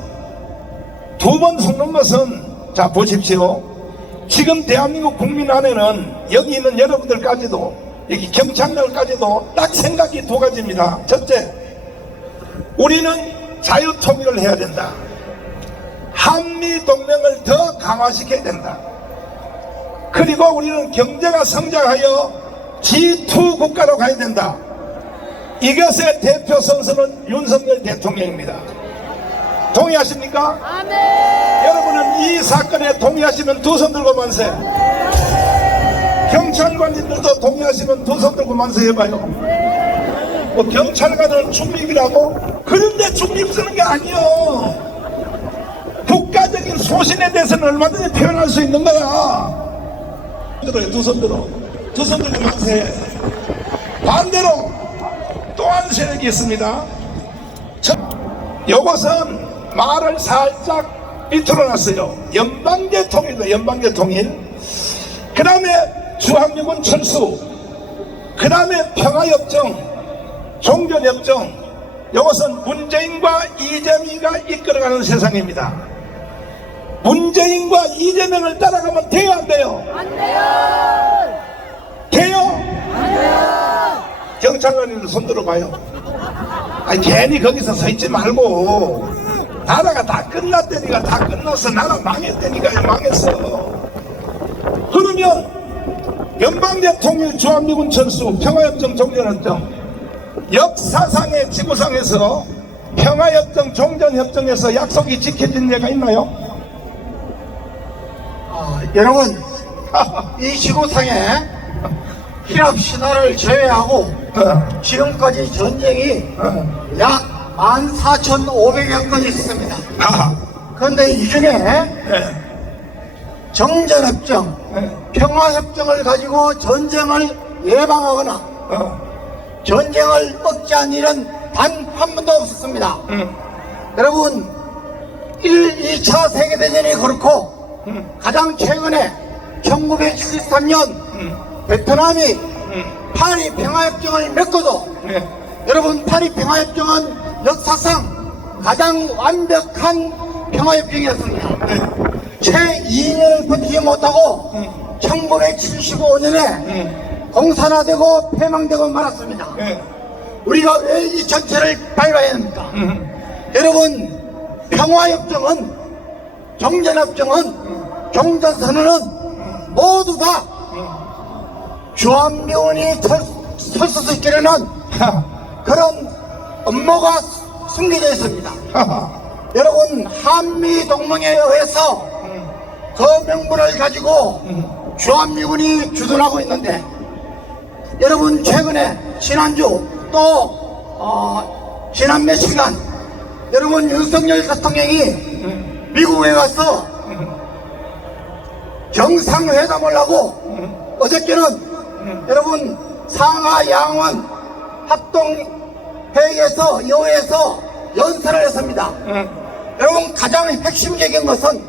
두 번 속는 것은, 자 보십시오. 지금 대한민국 국민 안에는 여기 있는 여러분들까지도, 여기 경찰들까지도 딱 생각이 두 가지입니다. 첫째, 우리는 자유통일을 해야 된다. 한미동맹을 더 강화시켜야 된다. 그리고 우리는 경제가 성장하여 G2 국가로 가야 된다. 이것의 대표 선수는 윤석열 대통령입니다. 동의하십니까? 여러분은 이 사건에 동의하시면 두 손 들고 만세. 경찰관님들도 동의하시면 두 손 들고 만세 해봐요. 뭐 경찰관은 중립이라고? 그런데 중립 쓰는 게 아니요. 국가적인 소신에 대해서는 얼마든지 표현할 수 있는 거야. 들어요, 두 손 들어. 두 손 들고 만세. 반대로 또 한 세력이 있습니다. 이것은 말을 살짝 비틀어놨어요. 연방제 통일이다. 연방제 통일. 그 다음에 주한미군 철수, 그 다음에 평화협정, 종전협정. 이것은 문재인과 이재명이가 이끌어가는 세상입니다. 문재인과 이재명을 따라가면 돼요, 안 돼요? 안 돼요. 돼요? 안 돼요. 경찰관님들 손 들어봐요. 아니, 괜히 거기서 서 있지 말고, 나라가 다 끝났다니까. 다 끝났어. 나라 망했다니까. 망했어. 그러면 연방제 통일, 주한미군 철수, 평화협정, 종전협정, 역사상의 지구상에서 평화협정, 종전협정에서 약속이 지켜진 예가 있나요? 여러분, 이 지구상에 희랍 신화를 제외하고 지금까지 전쟁이 약 14,500여 건 있습니다. 그런데 이 중에 정전협정, 평화협정을 가지고 전쟁을 예방하거나 전쟁을 억제한 일은 단 한 번도 없었습니다. 여러분, 2차 세계대전이 그렇고 가장 최근에 1973년 베트남이 파리 평화협정을 맺고도 여러분, 파리 평화협정은 역사상 가장 완벽한 평화협정이었습니다. 채 2년을 버티지 못하고 1975년에 공산화되고 폐망되고 말았습니다. 우리가 왜 이 전체를 밟아야 합니까? 여러분, 평화협정은, 종전협정은, 종전선언은 모두 다 주한미군이 철수시키려는 그런 업무가 숨겨져 있습니다. 여러분, 한미동맹에 의해서 그 명분을 가지고 주한미군이 주둔하고 있는데, 여러분, 최근에 지난주 또 지난 몇 시간 여러분, 윤석열 대통령이 미국에 가서 정상회담을 하고 어저께는 여러분, 상하 양원 합동회의에서 여회에서 연설을 했습니다. 여러분, 가장 핵심적인 것은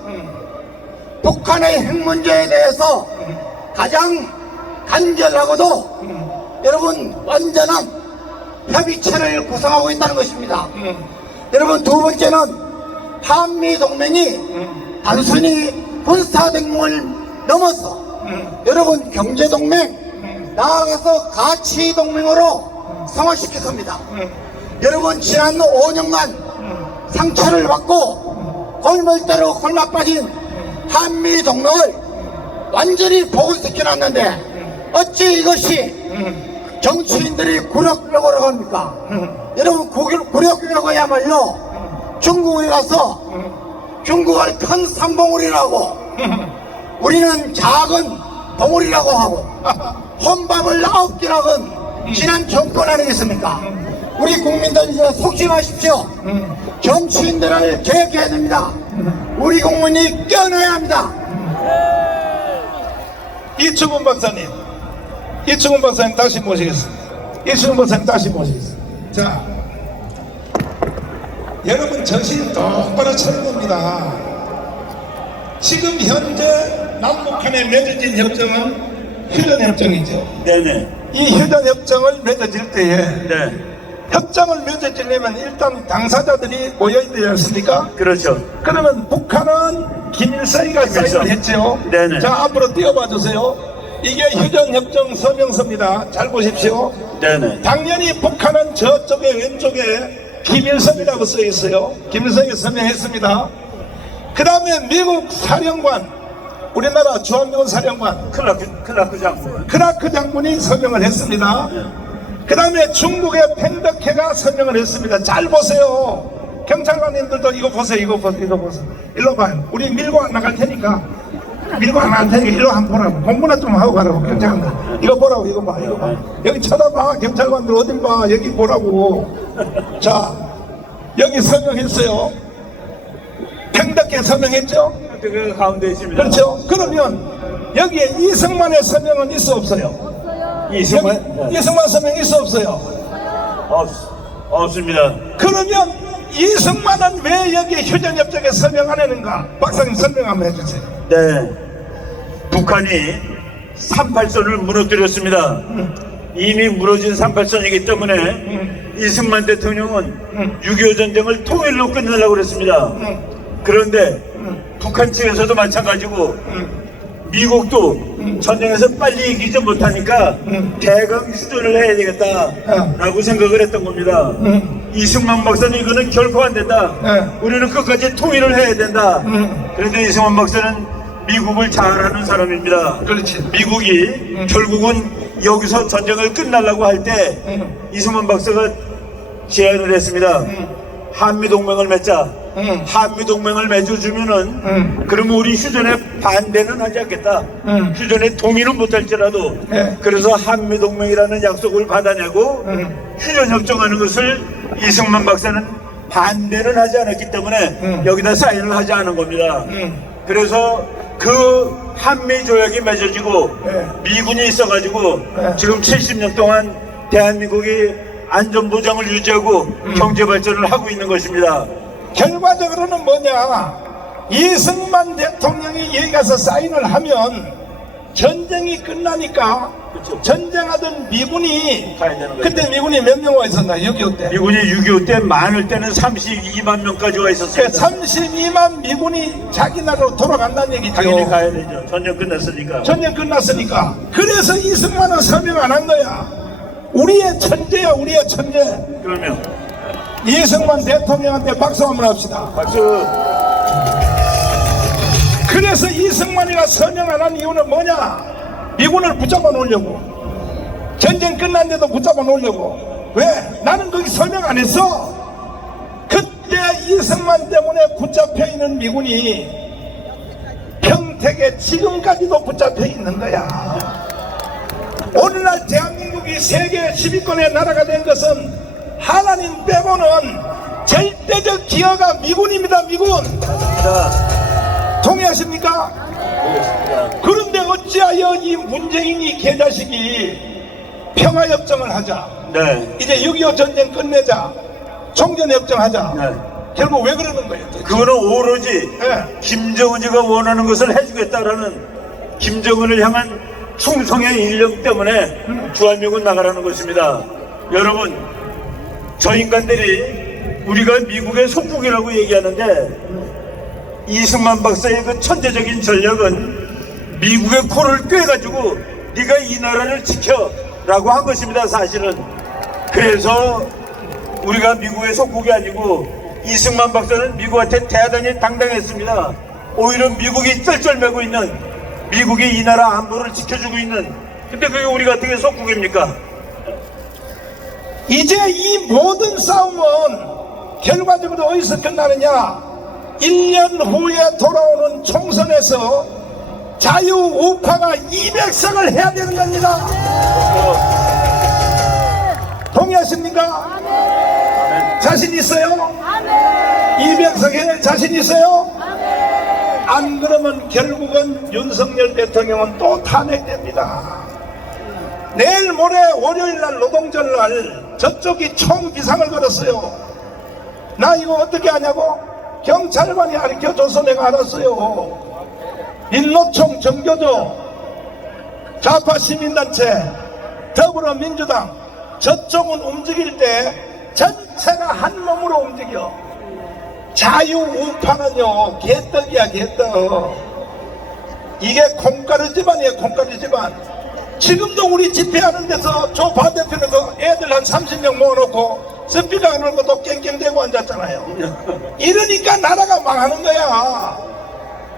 북한의 핵 문제에 대해서 가장 간절하고도 여러분, 완전한 협의체를 구성하고 있다는 것입니다. 여러분, 두 번째는 한미동맹이 단순히 군사동맹을 넘어서 여러분, 경제동맹, 나아가서 가치동맹으로 성화시켰습니다. 여러분, 지난 5년간 상처를 받고 골몰대로 골마빠진 한미동맹을 완전히 복원시켜놨는데 어찌 이것이 정치인들이 굴욕력이라고 합니까? 여러분, 굴욕력이야말로 중국에 가서 중국을 큰 삼봉우리라고, 우리는 작은 봉우리라고 하고 혼밥을 9끼락은 지난 정권 아니겠습니까? 우리 국민들 이제 속지 마십시오. 정치인들을 개혁해야 됩니다. 우리 국민이 깨어나야 합니다. 이충훈 박사님, 이충훈 박사님 다시 모시겠습니다. 이충훈 박사님 다시 모시겠습니다. 자, 여러분 정신 똑바로 차려봅니다. 지금 현재 남북한에 맺어진 협정은 휴전협정이죠. 네네. 이 휴전협정을 맺어질 때에 네. 협정을 맺어지려면 일단 당사자들이 모여야 되지 않습니까? 그렇죠. 그러면 북한은 김일성이가 사인을 했죠. 네네. 자, 앞으로 띄워봐 주세요. 이게 휴전협정 서명서입니다. 잘 보십시오. 네네. 당연히 북한은 저쪽에 왼쪽에 김일성이라고 써 있어요. 김일성이 서명했습니다. 그 다음에 미국 사령관, 우리나라 주한미군 사령관 클라크 장군. 크라크 장군이 서명을 했습니다. 그 다음에 중국의 팽덕회가 서명을 했습니다. 잘 보세요. 경찰관님들도 이거 보세요. 이거 보세요. 이거 보세요. 일로 봐요. 우리 밀고 안 나갈 테니까. 밀고 안 나갈 테니까 일로 한번 보라고. 공부나 좀 하고 가라고. 경찰관들. 이거 보라고. 이거 봐. 이거 봐. 여기 쳐다봐. 경찰관들 어딜 봐. 여기 보라고. 자, 여기 서명했어요. 팽덕회 서명했죠? 그 가운데 있습니다. 그렇죠? 그러면 여기에 이승만의 서명은 있어 없어요? 이승만? 이승만 서명 있어 없어요? 없습니다. 그러면 이승만은 왜 여기 휴전협정에 서명 안 했는가? 박사님 설명 한번 해주세요. 네. 북한이 38선을 무너뜨렸습니다. 이미 무너진 38선이기 때문에 이승만 대통령은 6.25 전쟁을 통일로 끝내려고 그랬습니다. 그런데 북한 측에서도 마찬가지고 미국도 전쟁에서 빨리 이기지 못하니까 대강 휴전을 해야 되겠다라고 생각을 했던 겁니다. 이승만 박사는 이거는 결코 안 된다. 우리는 끝까지 통일을 해야 된다. 그런데 이승만 박사는 미국을 잘 아는 사람입니다. 그렇지. 미국이 결국은 여기서 전쟁을 끝내려고 할 때 이승만 박사가 제안을 했습니다. 한미동맹을 맺자. 한미동맹을 맺어주면은 그러면 우리 휴전에 반대는 하지 않겠다. 휴전에 동의는 못할지라도 그래서 한미동맹이라는 약속을 받아내고 휴전협정하는 것을 이승만 박사는 반대는 하지 않았기 때문에 여기다 사인을 하지 않은 겁니다. 그래서 그 한미조약이 맺어지고 미군이 있어가지고 지금 70년 동안 대한민국이 안전보장을 유지하고 경제발전을 하고 있는 것입니다. 결과적으로는 뭐냐? 이승만 대통령이 여기 가서 사인을 하면 전쟁이 끝나니까 전쟁하던 미군이 그때 미군이 몇 명 와 있었나? 6.25 때. 미군이 6.25 때 많을 때는 32만 명까지 와 있었습니다. 32만 미군이 자기 나라로 돌아간다는 얘기죠. 당연히 가야 되죠. 전쟁 끝났으니까. 전쟁 끝났으니까. 그래서 이승만은 서명 안 한 거야. 우리의 천재야, 우리의 천재. 그러면 이승만 대통령한테 박수 한번 합시다. 박수. 그래서 이승만이가 서명 안 한 이유는 뭐냐? 미군을 붙잡아 놓으려고. 전쟁 끝났는데도 붙잡아 놓으려고. 왜? 나는 거기 서명 안 했어. 그때 이승만 때문에 붙잡혀 있는 미군이 평택에 지금까지도 붙잡혀 있는 거야. 오늘날 대한민국이 세계 10위권의 나라가 된 것은 하나님 빼고는 절대적 기여가 미군입니다. 미군. 동의하십니까? 그런데 어찌하여 이 문재인이 개자식이 평화협정을 하자. 네. 이제 6.25 전쟁 끝내자. 종전협정 하자. 네. 결국 왜 그러는 거예요? 그거는 오로지 네. 김정은이가 원하는 것을 해주겠다라는 김정은을 향한 충성의 일념 때문에 주한미군 나가라는 것입니다. 여러분, 저 인간들이 우리가 미국의 속국이라고 얘기하는데 이승만 박사의 그 천재적인 전략은 미국의 코를 꿰가지고 네가 이 나라를 지켜라고 한 것입니다. 사실은. 그래서 우리가 미국의 속국이 아니고 이승만 박사는 미국한테 대단히 당당했습니다. 오히려 미국이 쩔쩔매고 있는, 미국이 이 나라 안보를 지켜주고 있는, 근데 그게 우리 같은 게 속국입니까? 이제 이 모든 싸움은 결과적으로 어디서 끝나느냐? 1년 후에 돌아오는 총선에서 자유우파가 200석을 해야 되는 겁니다. 동의하십니까? 자신 있어요? 200석 해 자신 있어요? 안 그러면 결국은 윤석열 대통령은 또 탄핵됩니다. 내일 모레 월요일날 노동절날 저쪽이 총비상을 걸었어요. 나 이거 어떻게 하냐고? 경찰관이 가르쳐줘서 내가 알았어요. 민노총 정교조, 좌파 시민단체, 더불어민주당 저쪽은 움직일 때 전체가 한 몸으로 움직여. 자유우파는요 개떡이야 개떡. 이게 콩가루 집안이에요 콩가루 집안. 지금도 우리 집회하는 데서 저 반대편에서 애들 한 30명 모아놓고 스피커 걸고 또 깽깽대고 앉았잖아요. 이러니까 나라가 망하는 거야.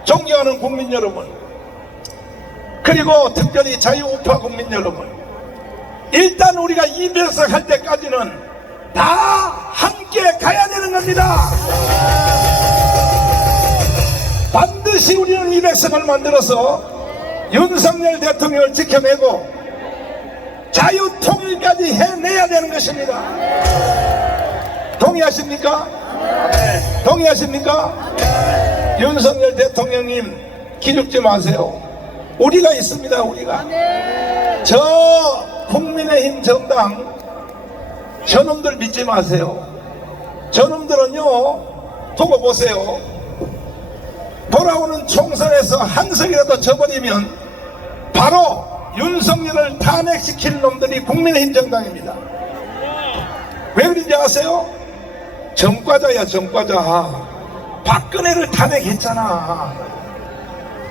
존경하는 국민 여러분, 그리고 특별히 자유우파 국민 여러분, 일단 우리가 이별석 할 때까지는 다 함께 가야 되는 겁니다. 반드시 우리는 200석을 만들어서 윤석열 대통령을 지켜내고 자유통일까지 해내야 되는 것입니다. 동의하십니까? 동의하십니까? 윤석열 대통령님 기죽지 마세요. 우리가 있습니다. 우리가 저 국민의힘 정당 저놈들 믿지 마세요. 저놈들은요 두고 보세요. 돌아오는 총선에서 한 석이라도 져버리면 바로 윤석열을 탄핵시킬 놈들이 국민의힘 정당입니다. 왜 그런지 아세요? 정과자야 정과자. 박근혜를 탄핵했잖아.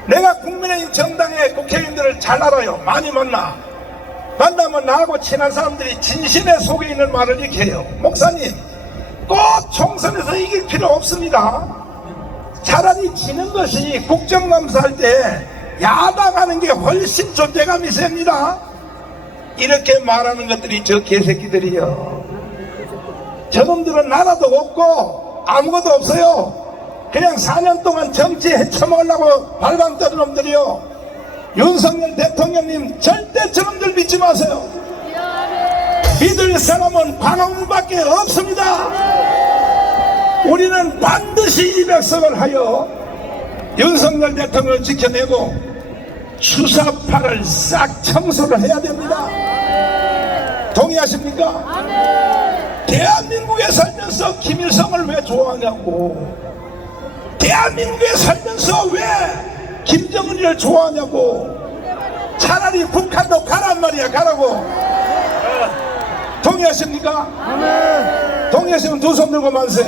내가 국민의힘 정당의 국회의원들을 잘 알아요. 많이 만나면 나하고 친한 사람들이 진심에 속에 있는 말을 이렇게 해요. 목사님, 꼭 총선에서 이길 필요 없습니다. 차라리 지는 것이 국정감사할 때 야당하는 게 훨씬 존재감이 셉니다. 이렇게 말하는 것들이 저 개새끼들이요. 저놈들은 나라도 없고 아무것도 없어요. 그냥 4년 동안 정치 헤쳐먹으려고 발광 떠는 놈들이요. 윤석열 대통령님 절대 저놈들 믿지 마세요. 믿을 사람은 방황밖에 없습니다. 우리는 반드시 200석을 하여 윤석열 대통령을 지켜내고 수사파를 싹 청소를 해야 됩니다. 동의하십니까? 대한민국에 살면서 김일성을 왜 좋아하냐고. 대한민국에 살면서 왜 김정은이를 좋아하냐고. 차라리 북한도 가란 말이야. 가라고. 동의하십니까? 동의하시면 두 손 들고 만세.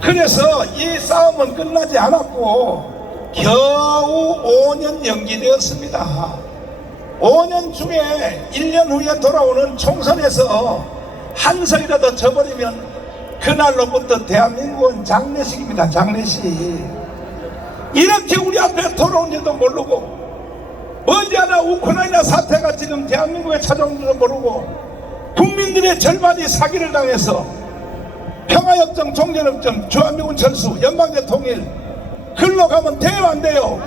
그래서 이 싸움은 끝나지 않았고 겨우 5년 연기되었습니다. 5년 중에 1년 후에 돌아오는 총선에서 한 석이라도 져버리면 그날로부터 대한민국은 장례식입니다. 장례식. 이렇게 우리 앞에 돌아온지도 모르고 머지않아 우크라이나 사태가 지금 대한민국에 찾아온지도 모르고 국민들의 절반이 사기를 당해서 평화협정, 종전협정, 주한미군 철수, 연방제 통일 글로 가면 돼요 안 돼요?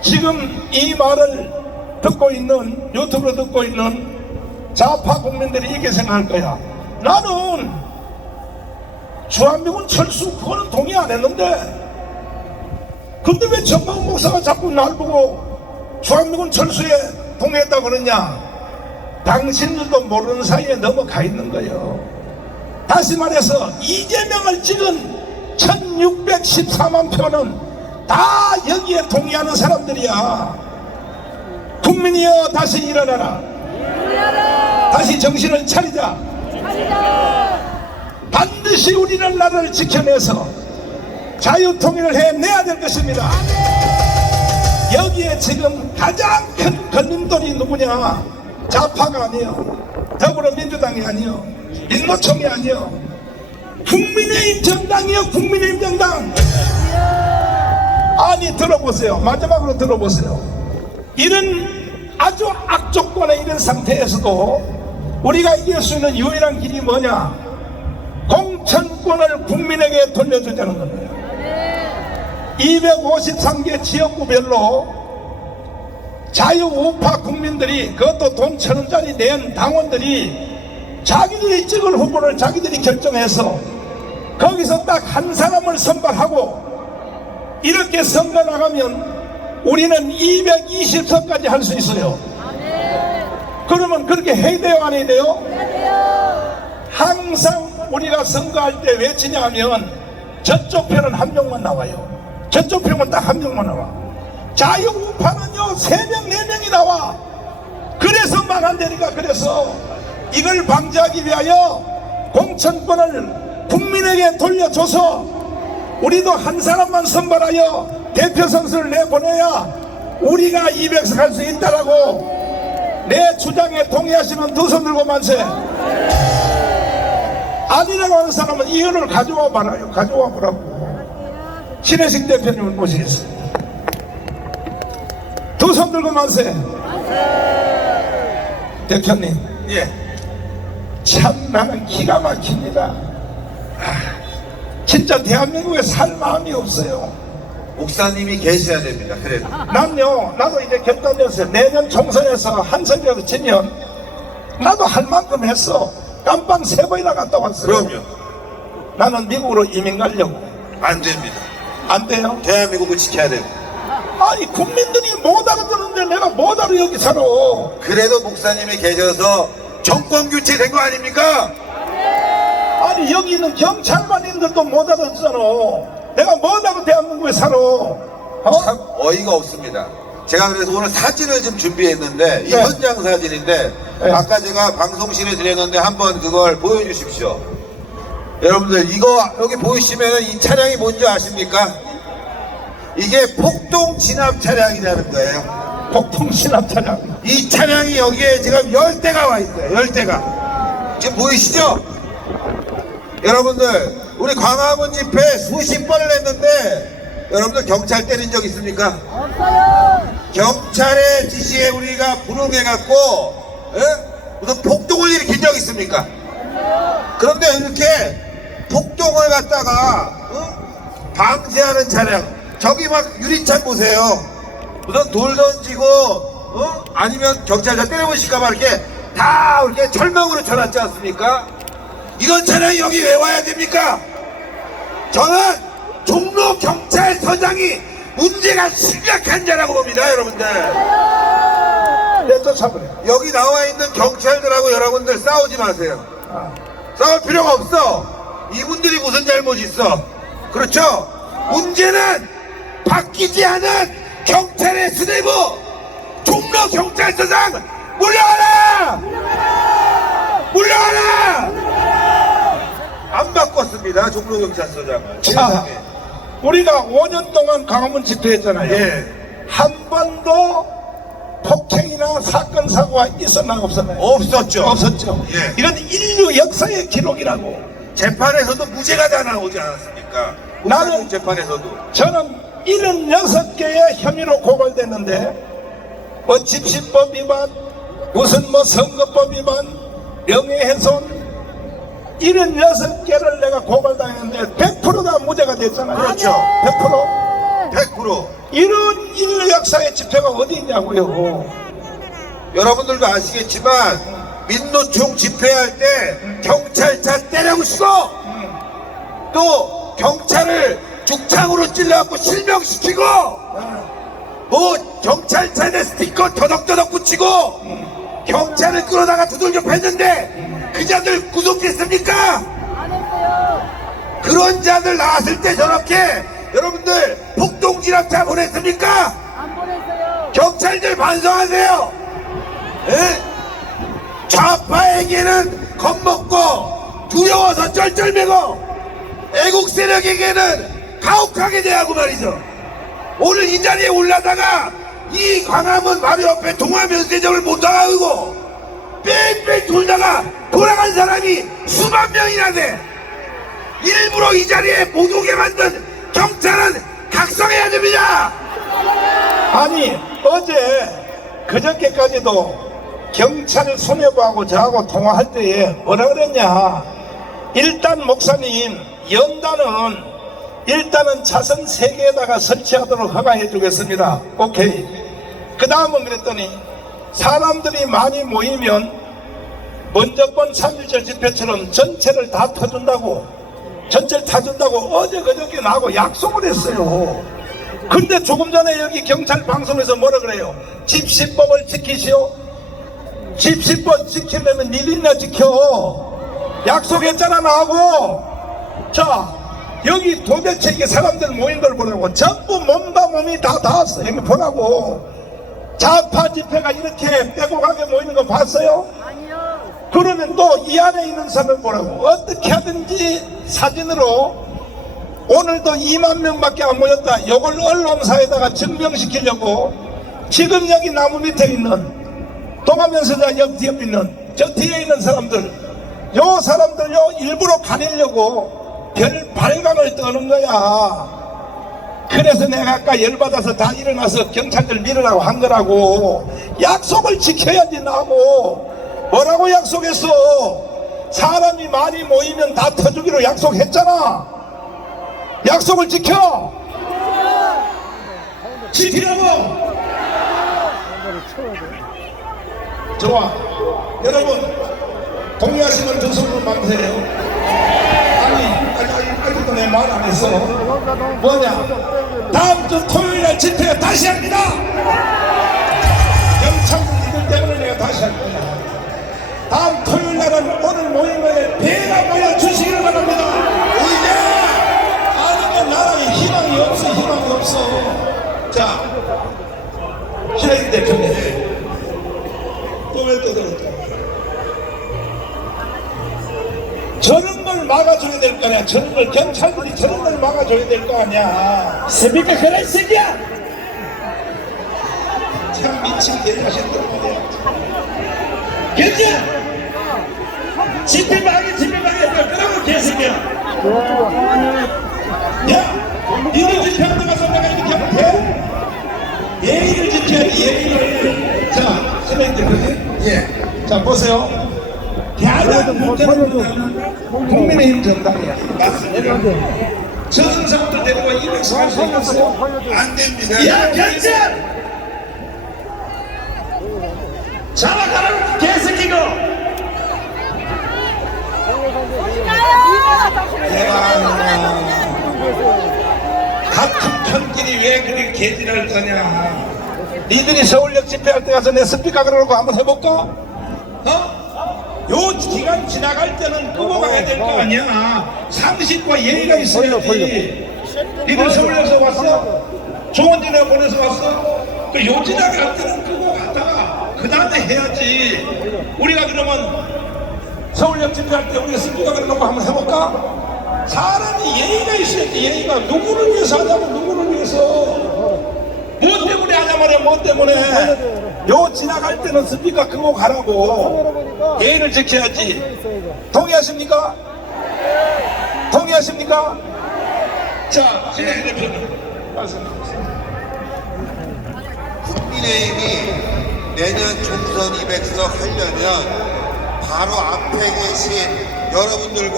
지금 이 말을 듣고 있는, 유튜브로 듣고 있는 좌파 국민들이 이렇게 생각할 거야. 나는 주한미군 철수 그거는 동의 안 했는데 근데 왜 정광훈 목사가 자꾸 날 보고 주한미군 철수에 동의했다고 그러냐. 당신들도 모르는 사이에 넘어가 있는 거예요. 다시 말해서 이재명을 찍은 1614만 표는 다 여기에 동의하는 사람들이야. 국민이여 다시 일어나라. 다시 정신을 차리자. 반드시 우리는 나라를 지켜내서 자유통일을 해내야 될 것입니다. 여기에 지금 가장 큰 걸림돌이 누구냐. 좌파가 아니요, 더불어민주당이 아니요, 민노총이 아니요, 국민의힘 정당이요. 국민의힘 정당. 아니 들어보세요. 마지막으로 들어보세요. 이런 아주 악조건의 이런 상태에서도 우리가 이길 수 있는 유일한 길이 뭐냐. 공천권을 국민에게 돌려주자는 겁니다. 253개 지역구별로 자유우파 국민들이, 그것도 돈 1,000원짜리 낸 당원들이 자기들이 찍을 후보를 자기들이 결정해서 거기서 딱 한 사람을 선발하고 이렇게 선거 나가면 우리는 220석까지 할 수 있어요. 그러면 그렇게 해야 돼요 안 해야 돼요? 항상 우리가 선거할 때 외치냐 하면 저쪽 편은 한 명만 나와요. 저쪽 편은 딱 한 명만 나와. 자유우파는요 3명 4명이 나와. 그래서 망한다니까. 그래서 이걸 방지하기 위하여 공천권을 국민에게 돌려줘서 우리도 한 사람만 선발하여 대표 선수를 내보내야 우리가 200석 할 수 있다라고 내 주장에 동의하시는 두 손 들고 만세. 아니라고 하는 사람은 이유를 가져와 봐라요. 가져와 보라고. 신혜식 대표님을 모시겠습니다. 두 손 들고 만세. 대표님, 예. 참 나는 기가 막힙니다. 진짜 대한민국에 살 마음이 없어요. 목사님이 계셔야 됩니다. 그래도. 난요, 나도 이제 결단했어요. 내년 총선에서 한석이라도 지면 나도 할 만큼 했어. 깜빵 3번이나 갔다 왔어요. 그럼요. 나는 미국으로 이민 가려고. 안 됩니다. 안 돼요? 대한민국을 지켜야 됩니다. 아니 국민들이 못 알아듣는데 내가 못 알아 여기 살아. 그래도 목사님이 계셔서 정권 교체된 거 아닙니까? 아니 여기 있는 경찰관인들도 못 알아듣잖아. 내가 뭐라고 대한민국에 살아. 참 어이가 없습니다. 제가 그래서 오늘 사진을 좀 준비했는데 이 네. 현장 사진인데 네. 아까 제가 방송실에 드렸는데 한번 그걸 보여주십시오. 여러분들 이거 여기 보이시면은 이 차량이 뭔지 아십니까? 이게 폭동 진압 차량이라는 거예요. 폭풍 진압 차량. 이 차량이 여기에 지금 10대가 와 있어요. 10대가. 지금 보이시죠? 여러분들 우리 광화문 집회 수십 번을 했는데 여러분들 경찰 때린 적 있습니까? 없어요. 경찰의 지시에 우리가 불응해갖고 무슨 폭동을 일으킨 적 있습니까? 그런데 이렇게 폭동을 갖다가 방지하는 차량, 저기 막 유리창 보세요. 무슨 돌 던지고 아니면 경찰차 때려보실까봐 이렇게 다 이렇게 철망으로 쳐놨지 않습니까? 이런 차량이 여기 왜 와야 됩니까? 저는 종로 경찰서장이 문제가 심각한 자라고 봅니다, 여러분들. 여기 나와 있는 경찰들하고 여러분들 싸우지 마세요. 싸울 필요가 없어. 이분들이 무슨 잘못이 있어? 그렇죠? 문제는 바뀌지 않은 경찰의 수뇌부 종로 경찰서장 물러가라! 물러가라! 안 바꿨습니다, 종로 경찰서장은. 자, 우리가 5년 동안 광화문 집회했잖아요. 예. 한 번도 폭행이나 사건 사고가 있었나 없었나요? 없었죠. 없었죠. 예. 이건 인류 역사의 기록이라고. 재판에서도 무죄가 다 나오지 않았습니까? 나는 재판에서도 저는 76개의 혐의로 고발됐는데 뭐 집시법 위반, 무슨 뭐 선거법 위반, 명예훼손 76개를 내가 고발당했는데 100%다 무죄가 됐잖아요. 그렇죠. 100%. 이런 인류 역사의 집회가 어디 있냐고요. 여러분들도 아시겠지만 민노총 집회할 때 경찰차 때려부시고 또 경찰을 죽창으로 찔러갖고 실명시키고 뭐 경찰차에 스티커 더덕더덕 붙이고 경찰을 끌어다가 두들겨 팼는데 그 자들 구속했습니까? 안 했어요. 그런 자들 나왔을 때 저렇게 여러분들 폭동진압차 보냈습니까? 안 보냈어요. 경찰들 반성하세요. 예? 좌파에게는 겁먹고 두려워서 쩔쩔매고 애국 세력에게는 가혹하게 대하고 말이죠. 오늘 이 자리에 올라다가 이 광화문 바로 옆에 동아면세점을 못 나가고 뺑뺑 돌다가 돌아간 사람이 수만 명이나 돼. 일부러 이 자리에 못 오게 만든 경찰은 각성해야 됩니다. 아니 어제 그저께까지도 경찰 수뇌부하고 저하고 통화할 때에 뭐라 그랬냐. 일단 목사님 연단은 일단은 차선 3개에다가 설치하도록 허가해 주겠습니다. 오케이. 그 다음은 그랬더니 사람들이 많이 모이면 먼저 번 3.1절 집회처럼 전체를 다 터준다고, 전체를 타준다고 어제 그저께 나하고 약속을 했어요. 근데 조금 전에 여기 경찰 방송에서 뭐라 그래요? 집시법을 지키시오. 집시법 지키려면 니들이나 지켜. 약속했잖아 나하고. 자, 여기 도대체 이게 사람들 모인 걸 보라고. 전부 몸과 몸이 다 닿았어. 여기 보라고. 좌파 집회가 이렇게 빼곡하게 모이는 거 봤어요? 그러면 또 이 안에 있는 사람을 보라고. 어떻게 하든지 사진으로 오늘도 2만 명밖에 안 모였다. 이걸 언론사에다가 증명시키려고 지금 여기 나무 밑에 있는 동화면세자 옆 뒤에 있는 저 뒤에 있는 사람들, 요 사람들요 일부러 가리려고 별 발광을 떠는 거야. 그래서 내가 아까 열받아서 다 일어나서 경찰들 밀으라고 한 거라고. 약속을 지켜야지. 나하고 뭐라고 약속했어? 사람이 많이 모이면 다 터주기로 약속했잖아. 약속을 지켜. 지키라고. 좋아. 여러분 동의하시면 두 손으로 만세요. 아직도 내 말 안 했어. 뭐냐? 다음 주 토요일날 집회 다시 합니다. 경찰들 이들 때문에 내가 다시 할 거야. 다음 토요일날은 오늘 모인 거에 배가 모여 주시길 바랍니다. 의자 아니면 나라에 희망이 없어. 희망이 없어. 자, 신혜진 대표님 또 왜 떠들었다. 저런 걸 막아줘야 될 거 아니야. 저런 걸 경찰들이 저런 걸 막아줘야 될 거 아니야. 스피커 그래 새끼야. 참 미친 개자식들 말이야. 괜찮아. 집회 망했어. 그러고 개새끼야. 야, 니들 집회하는 데 가서 내가 이렇게 하면 돼? 예의를 지켜야지. 예의를. 자, 선생님 대표님. 예. 자, 보세요. 가장 문제는 국민의힘 정당이야. 맞습니다. 저승사부터 데리고 240명 있어요. 안 됩니다. 야, 경찰! 잡아가라고 개새끼가! 같은 편끼리 왜 그렇게 개지랄 떠냐. 니들이 서울역 집회할 때 가서 내 스피커 그러고 한번 해볼까? 요 기간 지나갈 때는 끄고 가야 될 거 아니야. 상식과 예의가 있어야지. 니들 서울역에서 왔어? 조원진에 보내서 왔어? 그 요 지나갈 때는 끄고 갔다가 그 다음에 해야지. 우리가 그러면 서울역 집회할 때 우리가 스피커 그러고 한번 해볼까? 사람이 예의가 있어야지. 예의가 누구를 위해서 하냐면 누구를 위해서. 뭐 때문에 하냐 말이야. 뭐 때문에. 요 지나갈 때는 스피커 끄고 가라고. 예의를 지켜야지. 동의하십니까? 동의하십니까? 자, 진행 대표님 말씀해주세요. 국민의힘이 내년 총선 200석 하려면 바로 앞에 계신 여러분들과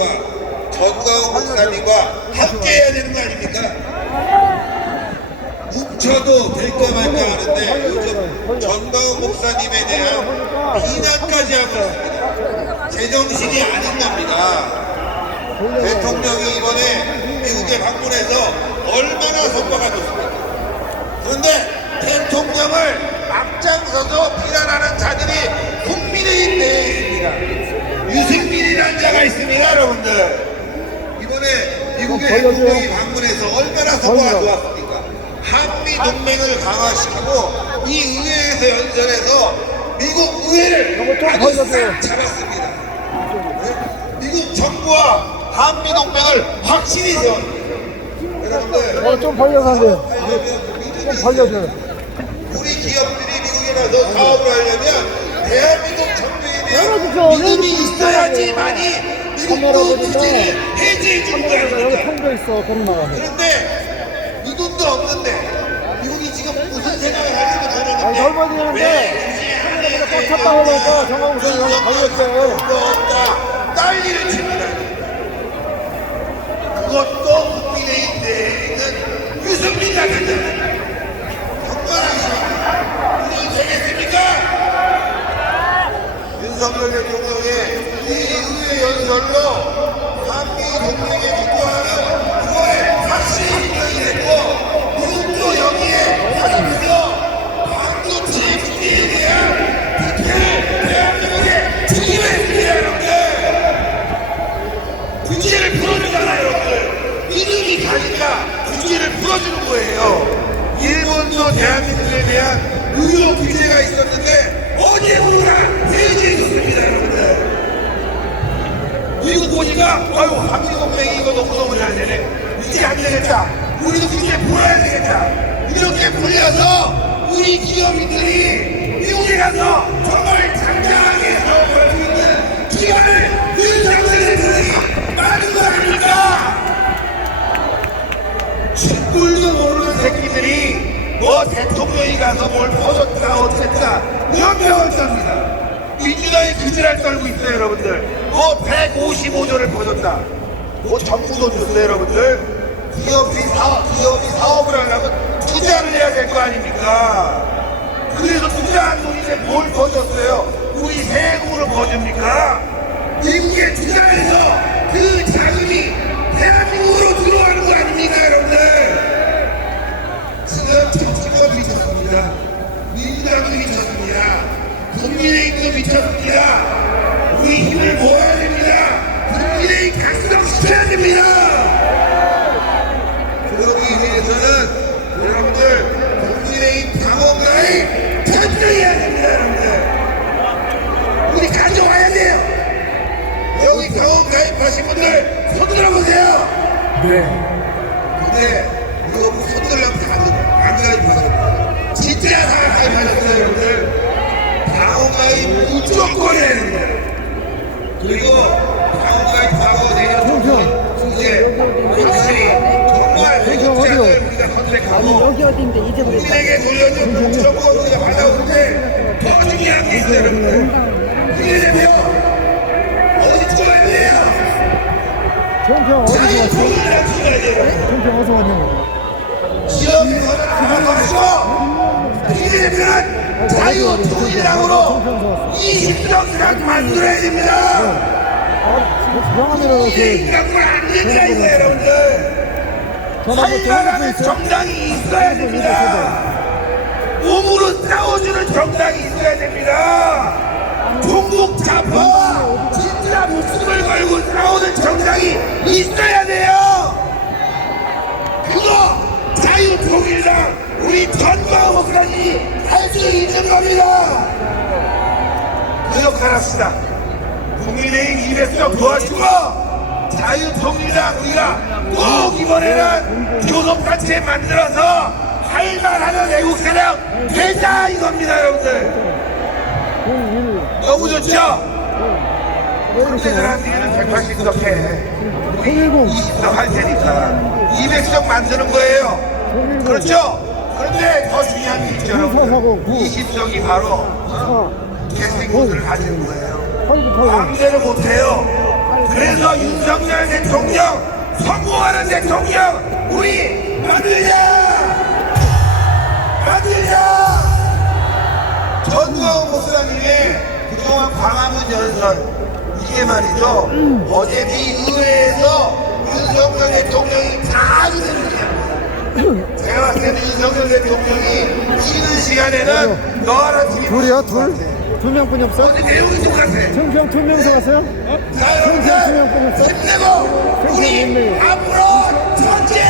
전광훈 목사님과 함께 해야 되는 거 아닙니까? 뭉쳐도 될까 말까 하는데 요즘 전광훈 목사님에 대한 비난까지 하고 있습니다. 제정신이 아닌 겁니다. 대통령이 이번에 미국에 방문해서 얼마나 성과가 좋습니까? 그런데 대통령을 앞장서서 비난하는 자들이 국민의힘 내에 있습니다. 유승민이라는 자가 있습니다, 여러분들. 이번에 미국에 대통령이 방문해서 얼마나 성과가 좋았습니까? 한미 동맹을 강화시키고 이 의회에서 연설해서 미국 의회를 아주 싹 잡았습니다. 미국 정부와 한미 동맹을 확실히 세웠습니다. 여러분들 좀 벌려서 좀 벌려줘요. 우리 기업들이 미국에 가서 사업을 하려면 대한민국 정부에 대한 믿음이 있어야지만이 미국도 규제를 해제해 주는 거야. 통도 있어. 그런데 미국도 없는데 미국이 지금 무슨 생각을 할지도 모르는데 젊어지는데 꽉 찼다고 하니까 정광훈 선생님 걸렸어요. 없다 난리를 칩니다. 그것도 국민의힘 내에 있는 유승민 장관입니다. 우리 되겠습니까? 윤석열 대통령의 이 의회 연설로 한미 동맹에 기뻐하는 그거에 확실히 인정이 됐고 미국도 여기에 가입해서 반도체 기기에 대한 국회를 대한민국에 투입을 해야 하는데 규제를 풀어주잖아요, 여러분들. 아유 한미동맹이 이거 너무너무 잘 되네. 이제 안 되겠다. 우리도 이제 불어야 되겠다. 이렇게 불려서 우리 기업인들이 미국에 가서 정말 장장하게 사업할 수 있는 기반을 윤석열들이 많은 거 아닙니까? 쥐뿔도 모르는 새끼들이 뭐 대통령이 가서 뭘 퍼줬다 어쨌다 연명을 쌉니다. 민주당이 그지랄 떨고 있어요 여러분들. 뭐 155조를 퍼줬다. 뭐 정부 돈 줬어요 여러분들. 기업이 사업을 하려면 투자를 해야 될 거 아닙니까? 그래서 투자한 돈인데 뭘 퍼줬어요? 우리 세금으로 퍼줍니까? 미국에 투자해서 그 자금이 대한민국으로 들어가는 거 아닙니까 여러분들? 지금 정치가 미쳤습니다. 민주당도 미쳤습니다. 국민의힘도 미쳤습니다. 우리 힘을 모아야 됩니다. 국민의힘 각성시켜야 됩니다. 그러기 위해서는 여러분들 국민의힘 당원가에 결정해야 됩니다 여러분들. 우리 가져와야 돼요. 여기 당원 가입하신 분들 손 들어보세요. 근데 이거 뭐 손들려면 안 가입하세요. 진짜 다 가입하셨어요 여러분들. 당원 가입 무조건 해야 됩니다. 그리고 당원 가입하고 내년 이제 확실히 정말 대국장을 우리가 선택하고 국민에게 돌려준 정보를 우리가 받아올 때 더 중요한 게 있어요 여러분들. 비례대표 어디 찍어야 돼요? 자유통일이라고 찍어야 돼요. 지역에서는 안 하시고 비례대표는 자유통일당으로 20정당 만들어야 됩니다. 이래갖고는 안 됩니다 이거 여러분들. 살만하는 정당이 있어야 됩니다. 몸으로 싸워주는 정당이 있어야 됩니다. 종북 좌파와 진짜 목숨을 걸고 싸우는 정당이 있어야 돼요. 그거 자유통일당 우리 전광 목사님이 할 수 있는 겁니다. 그 역할 합시다. 국민의힘 200석 도와주고 자유통일당 우리가 꼭 이번에는 교섭단체 만들어서 할만하는 애국세력 되자 이겁니다 여러분들. 너무 좋죠? 상대들한테는 180석 해. 우리 20석 할 테니까 200석 만드는 거예요. 그렇죠? 그런데 더 중요한 게 있죠 여러분. 20석이 바로 개생구들을 가지는 거예요. 마음대로 못해요. 그래서 윤석열 대통령 성공하는 대통령 우리 만들자. 전광훈 목사님의 그동안 광화문 연설 이게 말이죠. 어제 미 의회에서 윤석열 대통령이 다 주는 얘기합니다. 제가 봤을 때는 윤석열 대통령이 쉬는 시간에는 너하라 TV 둘이야 둘? 두 명뿐이 없어? 어제 내용이 똑같아. 청평 두 명서 갔어요? 자 여러분들 힘내고 우리 앞으로 전쟁!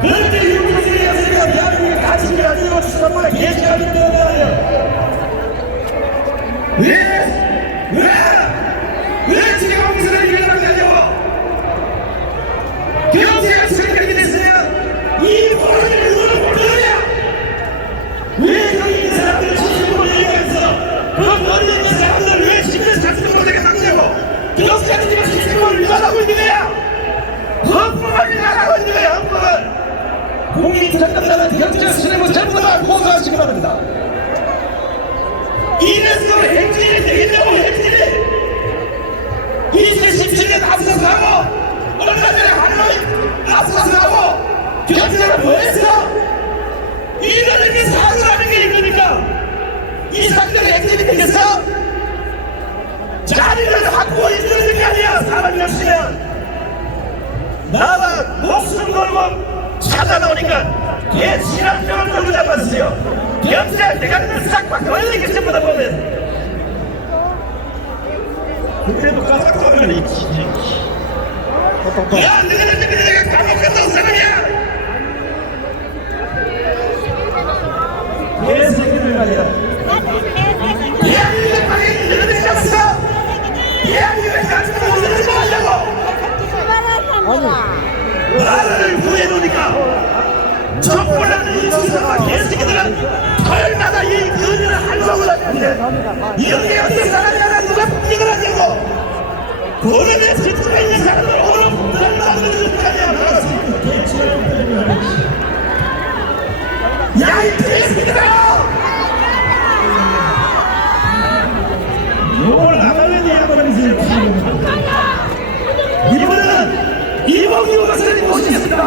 그런데 윤석열이 없으니까 대한민국이 다친 게 아니고 정말 개시하는 거예요. 왜 지금 여기서는 일어나냐고? 경제가 생각이 됐으면 이 모르는 누구를 모르냐? 왜 여기 있는 사람들 진심으로 얘기하면서 그 모르는 사람들 왜 시민을 자신을 못하게 하냐고? 경제는 지금 시스템을 위반하고 있는 거야. 헌법을 위반하고 있는 거야. 헌법을. 국민전당단은 경제 수뇌부 전부 다 고소하시기 바랍니다. 이래서 행진이 되겠냐고 행진이 2017년 앞서서 하고 얼마 전에 할로윈 앞서서 하고 경제를 뭐 했어? 이러는 게 사고라는 게 이거니까 이 상들이 행진이 되겠어? 자리를 갖고 이러는 게 아니야. 사람 역시는 나만 목숨 걸고 찾아나오니까 걔 신앙병을 걸고 잡았어요. 경찰 대가리를 싹 바꿔야 게 전부 다 보면 그때도 까삭거리는 있지. 야, 내가 감옥 갔다 온 사람이야. 여기 어떤 사람이 하나 누가 폭력을 하냐고. 본인의 진짜 있는 사람을 오늘 폭력을 만들어줄 거 아니야. 야이 개새끼들아. 요걸 나가면 야버리세요. 이번에는 이봉규 박사님 모시겠습니다.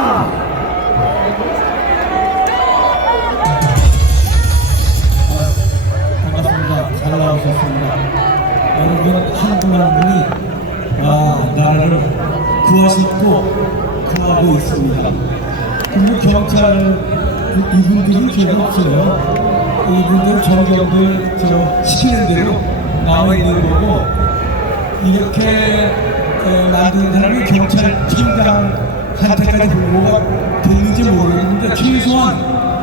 반갑습니다. 잘 나오셨습니다. 여러분 한분한 분이 나라를 구하셨고 구하고 있습니다. 그리고 경찰 이분들이 죄가 없어요. 이분들 전경들 시키는 대로 나와 있는 거고, 이렇게 만든 사람이 경찰청장한테까지 보고가 됐는지 모르겠는데 최소한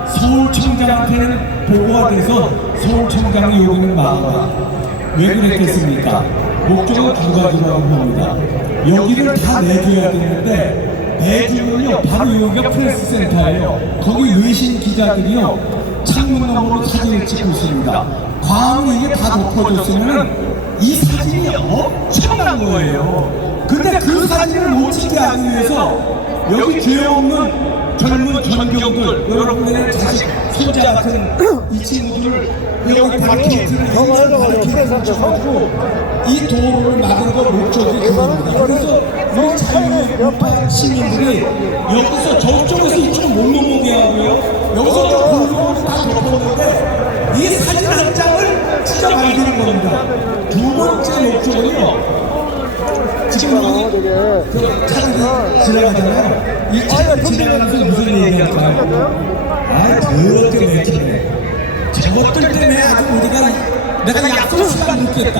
서울청장한테는 보고가 돼서 서울청장이 여기는 마음이 왜 그랬겠습니까? 목적은 두 가지라고 봅니다. 여기를 다 내줘야 되는데 내주면요 바로 여기가 프레스센터예요. 거기 외신 기자들이요 창문 너머로 사진을 찍고 있습니다. 광화문 이게 다 덮어졌으면 이 사진이 엄청난 거예요. 근데 그 사진을 못 찍게 하기 위해서 여기 죄 없는 젊은 전경들, 여러분들의 자식, 손자 같은 이 친구들을 여기 바리케이트를 이 도로를 막은 거 목적이 그겁니다. 그래서 우리 자유의 시민들이 여기서 저쪽에서 이쪽으로 못 넘어오게 하고요. 여기서 저 공동으로 다 덮었는데 이 사진 한 장을 진짜 만드는 겁니다. 두 번째 목적은요. 지금 여기 차들이 지나가잖아요. 이 차가 지나가면서 무슨 얘기할까요? 더럽게 맥히네. 저것들 때문에 아주 내가 약속 시간 묻겠다.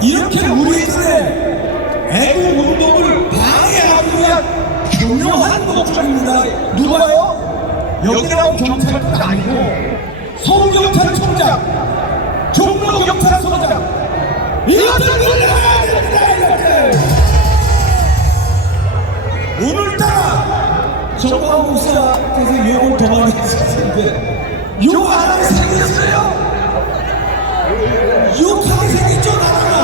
이렇게 우리들의 애국 운동을 방해하기 위한 교묘한 목적입니다. 누가요? 여기 나온 경찰도 아니고 서울경찰청장, 종로경찰서장 이것들 물러가야 됩니다. 이렇게 오늘따라 정광훈 목사께서 욕을 더 많이 하셨는데 욕 안 하게 생겼어요. 욕하게 생겼죠. 나라가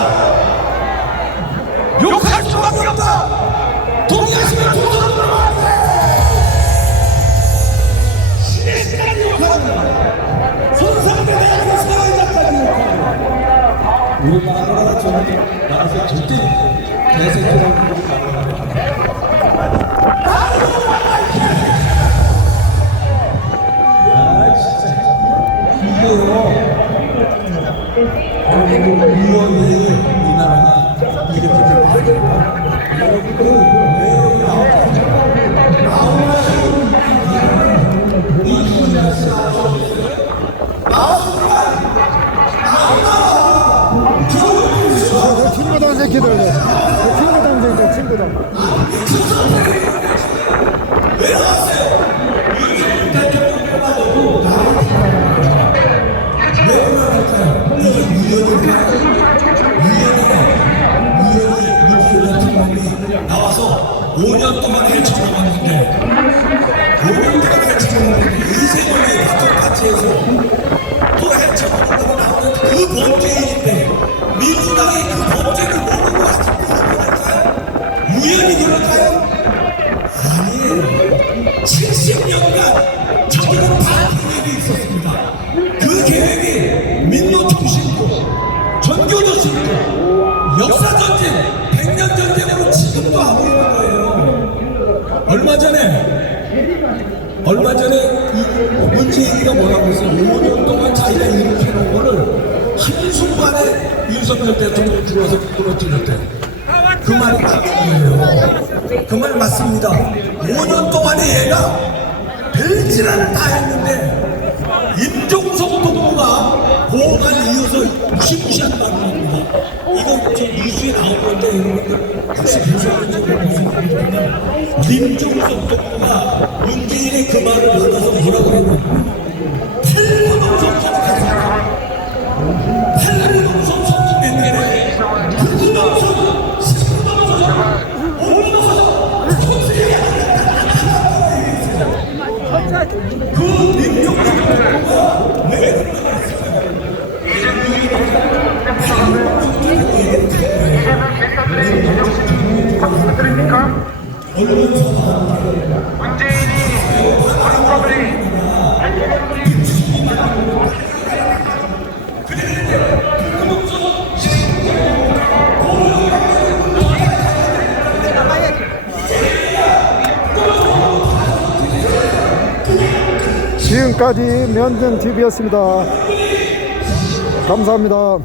욕할 수밖에 없다. 동의하시면 도전 들어가야 돼. 신의 시간이 욕하잖아. 손상대 내가 사회자까지 욕하고 우리 나라가 저한테 나가서 절대 대세라고 이거요. 이 나라가 이렇게 친구들 새끼들, 친구들 친구들. 왜 나왔어요? 나와서 5년 동안 헤쳐나갔는데 5년 동안 헤쳐나갔는데 이세돌이 같이 해서 또 헤쳐나가고 나오는 그 범죄인인데 민주당이 그 범죄를 모르고 아직도 그럴까요? 우연히 그럴까요? 아니에요. 70년간 저기는 다 계획이 있었습니다. 그 계획이 민노총신도 전교조 신도 역사전쟁 100년 전쟁으로 지금도 하고 있는 거예요. 얼마 전에 문재인이가 뭐라고 했어요? 5년 동안 자기가 이렇게 해놓은 거를 한순간에 윤석열 대통령이 들어와서 무너뜨렸대. 그 말이 맞는 거예요. 그 말 맞습니다. 5년 동안에 얘가 별짓을 다 했는데 임종석 동무가 보호만 이어서 무시무시한 말입니다. 이거 저 뉴스에 나올 건데 여러분들 혹시 보셨는지 모르겠지만 임종석 동무가 문재인의 그 말을 받아서 뭐라고 했냐면 팔구동성까지 갔습니다. 팔구동성 성공했는데 구구동성, 십구동성, 오구동성 성수에 그 임종석 동무가 왜 그러냐 했을까요? 것들입니까? 문재인이 헌법을 지금까지 면전TV였습니다. 감사합니다.